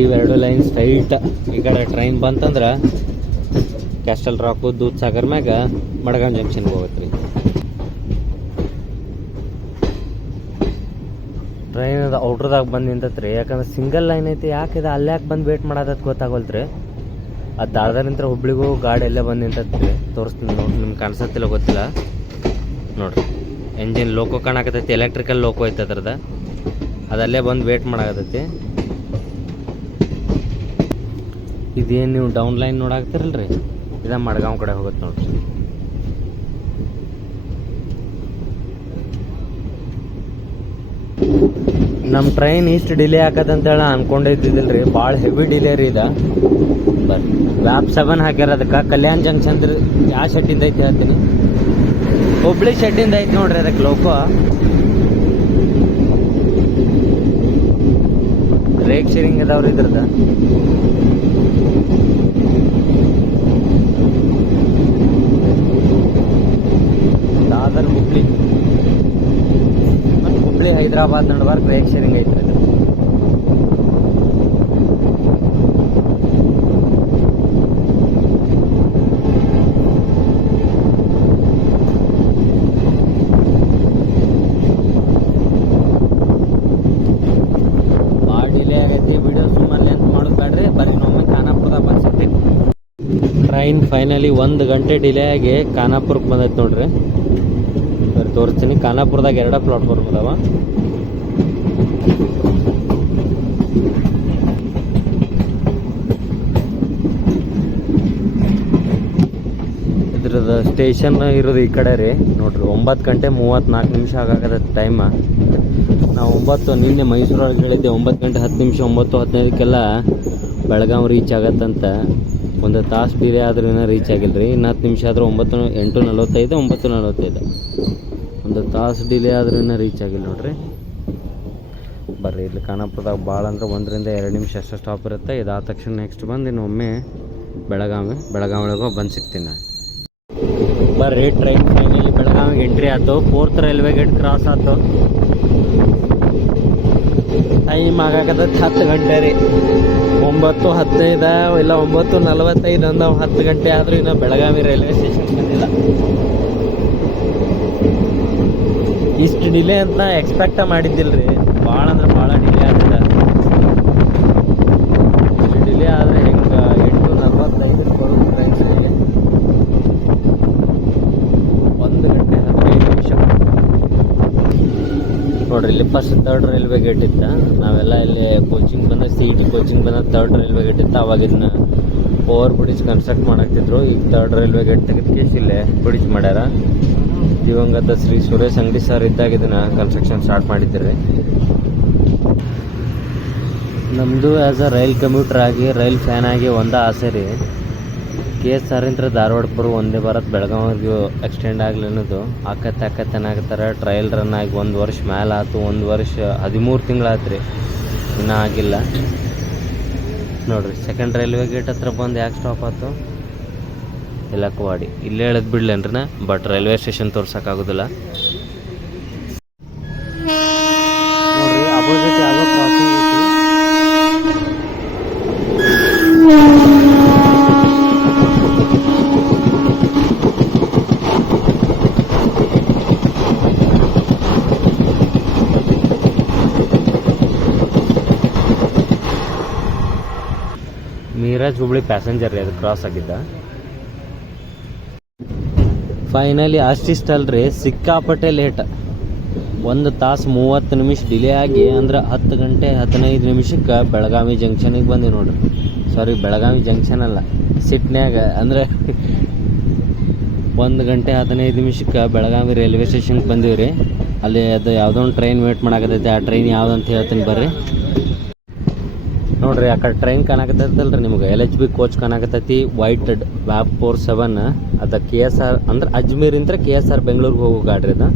ಇವೆರಡು ಲೈನ್ ಸ್ಟ್ರೈಟ್ ಈ ಕಡೆ ಟ್ರೈನ್ ಬಂತಂದ್ರೆ ಕ್ಯಾಸ್ಟಲ್ ರಾಕು ದೂದ್ ಸಾಗರ್ ಮ್ಯಾಗ ಮಡ್ಗಾಂವ್ ಜಂಕ್ಷನ್ಗೆ ಹೋಗುತ್ತೆ ರೀ. ಟ್ರೈನ್ ಅದು ಔಟ್ರದಾಗ ಬಂದು ನಿಂತತ್ರಿ, ಯಾಕಂದ್ರೆ ಸಿಂಗಲ್ ಲೈನ್ ಐತಿ. ಯಾಕಿದೆ ಅಲ್ಲಿ ಯಾಕೆ ಬಂದು ವೇಟ್ ಮಾಡೋದಕ್ಕೆ ಗೊತ್ತಾಗೋಲ್ತ್ರಿ. ಅದು ದಾರ್ದಾರಿಂತ್ರ ಹುಬ್ಳಿಗೂ ಗಾಡಿ ಎಲ್ಲೇ ಬಂದು ನಿಂತತ್ರಿ. ತೋರಿಸ್ತೀನಿ ನೋಡಿ, ನಿಮ್ಗೆ ಕಾಣಿಸತ್ತಿಲ್ಲ ಗೊತ್ತಿಲ್ಲ ನೋಡಿರಿ. ಎಂಜಿನ್ ಲೋಕೋ ಕಾಣಕತ್ತೈತಿ, ಎಲೆಕ್ಟ್ರಿಕಲ್ ಲೋಕೋ ಐತೆ ಅದ್ರದ್ದು. ಅದಲ್ಲೇ ಬಂದು ವೇಟ್ ಮಾಡಾಕತ್ತೈತಿ. ಇದೇನು ನೀವು ಡೌನ್ ಲೈನ್ ನೋಡಾಕ್ತಿರಲ್ರಿ, ಇದು ಮಡ್ಗಾಂವ್ ಕಡೆ ಹೋಗುತ್ತೆ ನೋಡ್ರಿ. ನಮ್ಮ ಟ್ರೈನ್ ಇಷ್ಟು ಡಿಲೇ ಆಕತ್ತಂತೇಳಿ ಅನ್ಕೊಂಡಿದ್ದಿಲ್ಲ ರೀ. ಭಾಳ ಹೆವಿ ಡಿಲೇ ರೀ ಇದು. ಬರ್ರಿ ವ್ಯಾಪ್ 7 ಹಾಕ್ಯಾರ ಅದಕ್ಕೆ. ಕಲ್ಯಾಣ್ ಜಂಕ್ಷನ್ ಯಾವ ಶೆಡ್ಡಿಂದ ಐತಿ ಹೇಳ್ತೀನಿ, ಹುಬ್ಳಿ ಶೆಡ್ಡಿಂದ ಐತಿ ನೋಡ್ರಿ ಅದಕ್ಕೆ ಲೋಕೋ. ರೇಕ್ ಶೇರಿಂಗ್ ಅದಾವ್ರಿ ಇದ್ರದ್ದು. ದಾದರ್ ಹುಬ್ಳಿ ಮತ್ತು ಹುಬ್ಳಿ ಹೈದರಾಬಾದ್ ನಡುವರ್ಕ್ ರೇಕ್ ಶೇರಿಂಗ್ ಐತ್ರಿ ಅದು. ಭಾಳ ಡಿಲೇ ಆಗೈತಿ. ವಿಡಿಯೋ ಸುಮ್ಮನೆ ಅಂತ ಮಾಡೋದು ಬೇಡ್ರಿ. ಬರ್ರಿ ನಮ್ಮೆ ಖಾನಾಪುರದಾಗ ಬಂದು ಸಿಗ್ತೀನಿ. ಟ್ರೈನ್ ಫೈನಲಿ 1 ಗಂಟೆ ಡಿಲೇ ಆಗಿ ಖಾನಾಪುರಕ್ಕೆ ಬಂದೈತೆ ನೋಡ್ರಿ. ಬರ್ರಿ ತೋರಿಸ್ತೀನಿ. ಖಾನಾಪುರದಾಗ 2 ಪ್ಲಾಟ್ಫಾರ್ಮ್ ಅದಾವ. ಇದ್ರದ್ದು ಸ್ಟೇಷನ್ ಇರೋದು ಈ ಕಡೆ ರೀ ನೋಡ್ರಿ. 9 ಗಂಟೆ 34 ನಿಮಿಷ ಆಗಾಕತ್ತೆ ಟೈಮ. ನಾವು ನಿನ್ನೆ ಮೈಸೂರೊಳಗೆ ಹೇಳಿದ್ದೆ 9 ಗಂಟೆ 10 ನಿಮಿಷ 9:15ಕ್ಕೆಲ್ಲ ಬೆಳಗಾವಿ ರೀಚ್ ಆಗತ್ತಂತ. 1 ತಾಸು ಡಿಲೇ ಆದ್ರೂ ಇನ್ನೂ ರೀಚ್ ಆಗಿಲ್ಲ ರೀ. ಇನ್ನು 10 ನಿಮಿಷ ಆದರೂ 8:45 9:45. 1 ತಾಸು ಡಿಲೇ ಆದ್ರೂ ಇನ್ನೂ ರೀಚ್ ಆಗಿಲ್ಲ ನೋಡ್ರಿ. ಬರ್ರಿ ಇಲ್ಲಿ ಖಾನಾಪುರದಾಗ ಭಾಳ ಅಂದ್ರೆ 1 ರಿಂದ 2 ನಿಮಿಷ ಅಷ್ಟು ಸ್ಟಾಪ್ ಇರುತ್ತೆ. ಇದಾದ ತಕ್ಷಣ ನೆಕ್ಸ್ಟ್ ಬಂದು ಇನ್ನೊಮ್ಮೆ ಬೆಳಗಾವಿ ಒಳಗೆ ಬಂದು ಸಿಗ್ತೀನಿ ನಾನು. ಬರ್ರಿ ಟ್ರೈನ್ ಫೈನಲಿ ಬೆಳಗಾವಿಗೆ ಎಂಟ್ರಿ ಆಯ್ತು. 4th ರೈಲ್ವೆ ಗೇಟ್ ಕ್ರಾಸ್ ಆಯ್ತು. ಟೈಮ್ ಆಗಾಕತ್ತ 10 ಗಂಟೆ ರೀ. 9:15 ಇಲ್ಲ 9:45 ಅಂದ 10 ಗಂಟೆ ಆದರೂ ಇನ್ನೂ ಬೆಳಗಾವಿ ರೈಲ್ವೆ ಸ್ಟೇಷನ್ ಬಂದಿಲ್ಲ. ಇಷ್ಟು ಡಿಲೇ ಅಂತ ಎಕ್ಸ್ಪೆಕ್ಟ ಮಾಡಿದ್ದಿಲ್ಲ ರೀ. ಭಾಳ ಅಂದ್ರೆ ಭಾಳ ಡಿಲೇ ಆಗ್ತದೆ. ಇಷ್ಟು ಡಿಲೇ ಆದರೆ ಹೆಂಗೆ 8:45 ಬರೋದು ಟ್ರೈನ್ ಸರಿಗೆ. 1 ಗಂಟೆ 15 ನಿಮಿಷ ನೋಡ್ರಿ. ಇಲ್ಲಿ ಫಸ್ಟ್ 3rd ರೈಲ್ವೆ ಗೇಟ್ ಇತ್ತು. ನಾವೆಲ್ಲ ಇಲ್ಲಿ ಕೋಚಿಂಗ್ ಬಂದ CET ಕೋಚಿಂಗ್ ಬಂದ 3rd ರೈಲ್ವೆ ಗೇಟ್ ಇತ್ತು. ಅವಾಗ ಇದನ್ನ ಓವರ್ ಬ್ರಿಡ್ಜ್ ಕನ್ಸ್ಟ್ರಕ್ಟ್ ಮಾಡಾಕ್ತಿದ್ರು. ಈಗ 3rd ರೈಲ್ವೆ ಗೇಟ್ ತೆಗೆದು ಇಲ್ಲೇ ಬ್ರಿಡ್ಜ್ ಮಾಡ್ಯಾರ. ದಿವಂಗತ ಶ್ರೀ ಸುರೇಶ್ ಅಂಗಡಿ ಸರ್ ಇದ್ದಾಗ ಇದನ್ನ ಕನ್ಸ್ಟ್ರಕ್ಷನ್ ಸ್ಟಾರ್ಟ್ ಮಾಡಿದ್ದೀರಿ. ನಮ್ಮದು ಆ್ಯಸ್ ಅ ರೈಲ್ ಕಮ್ಯೂಟರ್ ಆಗಿ ರೈಲ್ ಫ್ಯಾನ್ ಆಗಿ ಒಂದು ಆಸೆ ರೀ. KSR ಧಾರವಾಡ ಬರೋ ಒಂದೇ ಭಾರತ್ ಬೆಳಗಾವಿಗೂ ಎಕ್ಸ್ಟೆಂಡ್ ಆಗಲಿ ಅನ್ನೋದು. ಆಕತ್ತೆ ಟ್ರಯಲ್ ರನ್ ಆಗಿ 1 ವರ್ಷ ಮೇಲೆ ಆಯ್ತು. 1 ವರ್ಷ 13 ತಿಂಗಳಾಯ್ತು ರೀ, ಇನ್ನೂ ಆಗಿಲ್ಲ. ನೋಡ್ರಿ ಸೆಕೆಂಡ್ ರೈಲ್ವೆ ಗೇಟ್ ಹತ್ರ ಬಂದು ಯಾಕೆ ಸ್ಟಾಪ್ ಆಯ್ತು? ಇಲಕ್ಕವಾಡಿ ಇಲ್ಲೇ ಹೇಳದ್ ಬಿಡ್ಲೇನ್ರಿ ನಾ, ಬಟ್ ರೈಲ್ವೆ ಸ್ಟೇಷನ್ ತೋರ್ಸೋಕ್ಕಾಗೋದಿಲ್ಲ. ನೋಡ್ರಿ ಅಪೋಸಿಟ್ ಯಾವುದೋ ಕ್ರಾಸಿಂಗ್ ಐತಿ. ಮೀರಾಜ್ ಹುಬ್ಳಿ ಪ್ಯಾಸೆಂಜರ್ ರೀ, ಅದು ಕ್ರಾಸ್ ಆಗಿದ್ದ. ಫೈನಲಿ ಅಷ್ಟಿಷ್ಟಲ್ರಿ, ಸಿಕ್ಕಾಪಟ್ಟೆ ಲೇಟ್. 1 ತಾಸು 30 ನಿಮಿಷ ಡಿಲೇ ಆಗಿ ಅಂದ್ರೆ 10 ಗಂಟೆ 15 ನಿಮಿಷಕ್ಕೆ ಬೆಳಗಾವಿ ಜಂಕ್ಷನಿಗೆ ಬಂದೀವಿ ನೋಡ್ರಿ. ಸಾರಿ, ಬೆಳಗಾವಿ ಜಂಕ್ಷನ್ ಅಲ್ಲ, ಸಿಟ್ನ್ಯಾಗ ಅಂದ್ರೆ 1 ಗಂಟೆ 15 ನಿಮಿಷಕ್ಕೆ ಬೆಳಗಾವಿ ರೈಲ್ವೆ ಸ್ಟೇಷನ್ಗೆ ಬಂದೀವಿ ರೀ. ಅಲ್ಲಿ ಅದು ಯಾವುದೋ ಒಂದು ಟ್ರೈನ್ ವೇಟ್ ಮಾಡಾಕತ್ತೈತೆ. ಆ ಟ್ರೈನ್ ಯಾವುದಂತ ಹೇಳ್ತೀನಿ ಬರ್ರಿ. ನೋಡ್ರಿ ಆ ಕಡೆ ಟ್ರೈನ್ ಕಾಣಕತ್ತೈತಲ್ರಿ ನಿಮ್ಗೆ, LHB ಕೋಚ್ ಕಾಣಕತ್ತೈತಿ. ವೈಟ್ ವ್ಯಾಪ್ 47 ಅದು KSR ಅಂದ್ರೆ ಅಜ್ಮೀರಿಂತ್ರ KSR ಬೆಂಗಳೂರಿಗೆ ಹೋಗೋ ಗಾಡ್ರಿ ಅದು.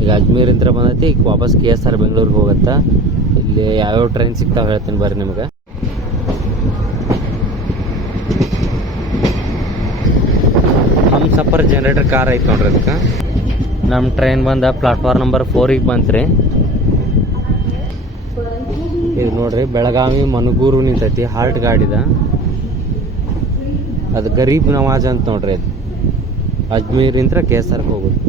ಈಗ ಅಜ್ಮೀರಿಂತ್ರ ಬಂದೈತಿ, ಈಗ ವಾಪಸ್ KSR ಬೆಂಗಳೂರಿಗೆ ಹೋಗುತ್ತಾ. ಇಲ್ಲಿ ಯಾವ್ಯಾವ ಟ್ರೈನ್ ಸಿಗ್ತಾವೆ ಹೇಳ್ತೀನಿ ಬರ್ರಿ ನಿಮ್ಗೆ. ಹಮ್ಸಫರ್ ಜನರೇಟರ್ ಕಾರ್ ಐತೆ ನೋಡ್ರಿ ಅದಕ್ಕೆ. ನಮ್ಮ ಟ್ರೈನ್ ಬಂದ ಪ್ಲಾಟ್ಫಾರ್ಮ್ ನಂಬರ್ 4ಗೆ ಬಂತ್ರಿ. ಇದು ನೋಡ್ರಿ ಬೆಳಗಾವಿ ಮನಗೂರು ನಿಂತೈತಿ, ಹಾಲ್ಟ್ ಗಾಡಿದ. ಅದು ಗರೀಬ್ ನವಾಜ್ ಅಂತ ನೋಡ್ರಿ. ಅದು ಅಜ್ಮೀರಿಂತ್ರ KSRಗೆ ಹೋಗೋದು.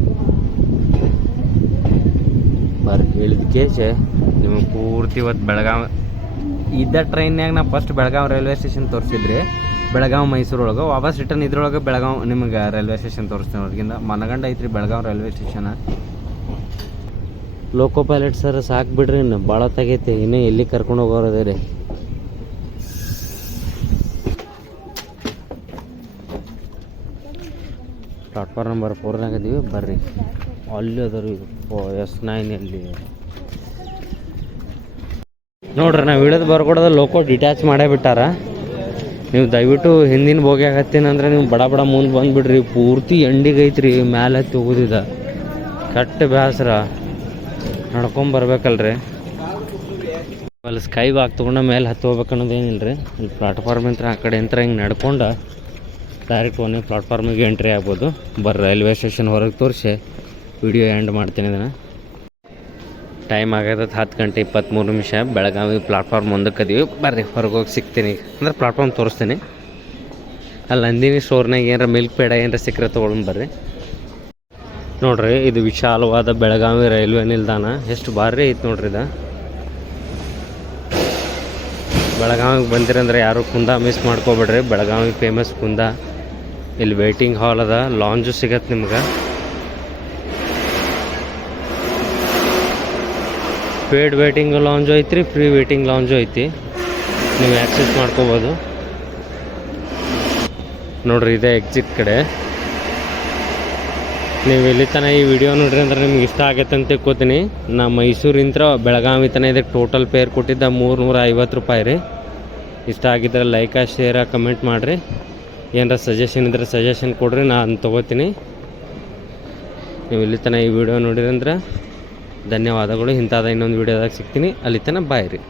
ಬರ್ರಿ ಇಳಿದ ಕೇಸೆ ನಿಮಗೆ ಪೂರ್ತಿ ಇವತ್ತು ಬೆಳಗಾವಿ ಇದ್ದ ಟ್ರೈನ್ಯಾಗ ನಾ ಫಸ್ಟ್ ಬೆಳಗಾವಿ ರೈಲ್ವೆ ಸ್ಟೇಷನ್ ತೋರಿಸಿದ್ರಿ. ಬೆಳಗಾವಿ ಮೈಸೂರು ಒಳಗೆ ವಾಪಸ್ ರಿಟರ್ನ್ ಇದ್ರೊಳಗೆ ಬೆಳಗಾವಿ ನಿಮಗೆ ರೈಲ್ವೆ ಸ್ಟೇಷನ್ ತೋರಿಸ್ತೀನಿ. ಅವ್ರಿಗಿಂತ ಮನಗಂಡ ಐತ್ರಿ ಬೆಳಗಾವಿ ರೈಲ್ವೆ ಸ್ಟೇಷನ್. ಲೋಕೋ ಪೈಲಟ್ ಸರ್ ಸಾಕು ಬಿಡ್ರಿ, ಇನ್ನು ಭಾಳ ತೆಗೈತಿ. ಇನ್ನೂ ಎಲ್ಲಿ ಕರ್ಕೊಂಡು ಹೋಗೋರದೇ ರೀ. ಪ್ಲಾಟ್ಫಾರ್ಮ್ ನಂಬರ್ 4ನಾಗ ಇದೀವಿ ಬರ್ರಿ. ಅಲ್ಲಿ ಅದಾರು S9 ಅಲ್ಲಿ ನೋಡ್ರಿ. ನಾವು ಇಳಿದು ಬರ್ಕೊಡೋದು ಲೋಕೋ ಡಿಟ್ಯಾಚ್ ಮಾಡೇ ಬಿಟ್ಟಾರ. ನೀವು ದಯವಿಟ್ಟು ಹಿಂದಿನ ಬೋಗಿ ಆಗತ್ತೀನಂದ್ರೆ ನೀವು ಬಡ ಬಡ ಮುಂದೆ ಬಂದುಬಿಡ್ರಿ. ಪೂರ್ತಿ ಎಂಡಿಗೆ ಐತ್ರಿ, ಮ್ಯಾಲೆ ಹತ್ತಿ ಹೋಗೋದಿದ. ಕಟ್ಟ ಬೇಸರ, ನಡ್ಕೊಂಬರ್ಬೇಕಲ್ರಿ. ಅಲ್ಲಿ ಸ್ಕೈ ವಾಕ್ ತೊಗೊಂಡ ಮೇಲೆ ಹತ್ತಿ ಹೋಗ್ಬೇಕು ಅನ್ನೋದೇನಿಲ್ಲ ರೀ. ಇಲ್ಲಿ ಪ್ಲಾಟ್ಫಾರ್ಮ್ ಅಂತ ಆ ಕಡೆ ಅಂತ ಹಿಂಗೆ ನಡ್ಕೊಂಡು ಡೈರೆಕ್ಟ್ ಒಂದೇ ಪ್ಲಾಟ್ಫಾರ್ಮಿಗೆ ಎಂಟ್ರಿ ಆಗ್ಬೋದು. ಬರ್ರಿ ರೈಲ್ವೆ ಸ್ಟೇಷನ್ ಹೊರಗೆ ತೋರಿಸಿ ವಿಡಿಯೋ ಎಂಡ್ ಮಾಡ್ತೀನಿ ಇದನ್ನು. ಟೈಮ್ ಆಗತ್ತೆ 10 ಗಂಟೆ 23 ನಿಮಿಷ. ಬೆಳಗಾವಿ ಪ್ಲಾಟ್ಫಾರ್ಮ್ 1ಕ್ಕೆ ಅದೀವಿ. ಬರ್ರಿ ಹೊರಗೆ ಹೋಗಿ ಸಿಗ್ತೀನಿ. ಅಂದ್ರೆ ಪ್ಲಾಟ್ಫಾರ್ಮ್ ತೋರಿಸ್ತೀನಿ. ಅಲ್ಲಿ ನಂದಿನಿ ಸ್ಟೋರ್ನಾಗ ಏನಾರ ಮಿಲ್ಕ್ ಪೇಡ ಏನಾರ ಸಿಕ್ಕರೆ ತೊಗೊಂಡು ಬರ್ರಿ. ನೋಡ್ರಿ ಇದು ವಿಶಾಲವಾದ ಬೆಳಗಾವಿ ರೈಲ್ವೆ ನಿಲ್ದಾಣ. ಎಷ್ಟು ಭಾರಿ ಐತೆ ನೋಡ್ರಿ ಇದು. ಬೆಳಗಾವಿಗೆ ಬಂದಿರಂದ್ರೆ ಯಾರು ಕುಂದ ಮಿಸ್ ಮಾಡ್ಕೊಬೇಡ್ರಿ. ಬೆಳಗಾವಿ ಫೇಮಸ್ ಕುಂದ. ಇಲ್ಲಿ ವೇಟಿಂಗ್ ಹಾಲ್ ಅದ, ಲಾಂಜು ಸಿಗತ್ತೆ ನಿಮ್ಗೆ. ಪೇಡ್ ವೇಟಿಂಗ್ ಲಾಂಜು ಐತ್ರಿ, ಫ್ರೀ ವೇಟಿಂಗ್ ಲಾಂಜು ಐತಿ. ನೀವು ಆ್ಯಕ್ಸೆಸ್ ಮಾಡ್ಕೋಬೋದು. ನೋಡ್ರಿ ಇದೇ ಎಕ್ಸಿಟ್ ಕಡೆ. ನೀವು ಇಲ್ಲಿ ತನಕ ಈ ವಿಡಿಯೋ ನೋಡ್ರಿ ಅಂದ್ರೆ ನಿಮ್ಗೆ ಇಷ್ಟ ಆಗತ್ತೆ ಅಂತ ತಿಳ್ಕೊತೀನಿ. ನಾ ಮೈಸೂರಿಂತ್ರ ಬೆಳಗಾವಿ ತನಕ ಇದಕ್ಕೆ ಟೋಟಲ್ ಪೇರ್ ಕೊಟ್ಟಿದ್ದ 350 ರೂಪಾಯಿ ರೀ. ಇಷ್ಟ ಆಗಿದ್ರೆ ಲೈಕ್ ಶೇರ ಕಮೆಂಟ್ ಮಾಡಿರಿ. ಏನಾರ ಸಜೆಷನ್ ಇದ್ರೆ ಸಜೆಷನ್ ಕೊಡ್ರಿ, ನಾನು ತೊಗೋತೀನಿ. ನೀವು ಇಲ್ಲಿ ತನಕ ಈ ವಿಡಿಯೋ ನೋಡಿರಂದ್ರೆ ಧನ್ಯವಾದಗಳು. ಇಂಥದ್ದು ಇನ್ನೊಂದು ವಿಡಿಯೋದಾಗ ಸಿಗ್ತೀನಿ. ಅಲ್ಲಿ ತನಕ ಬಾಯ್ ರೀ.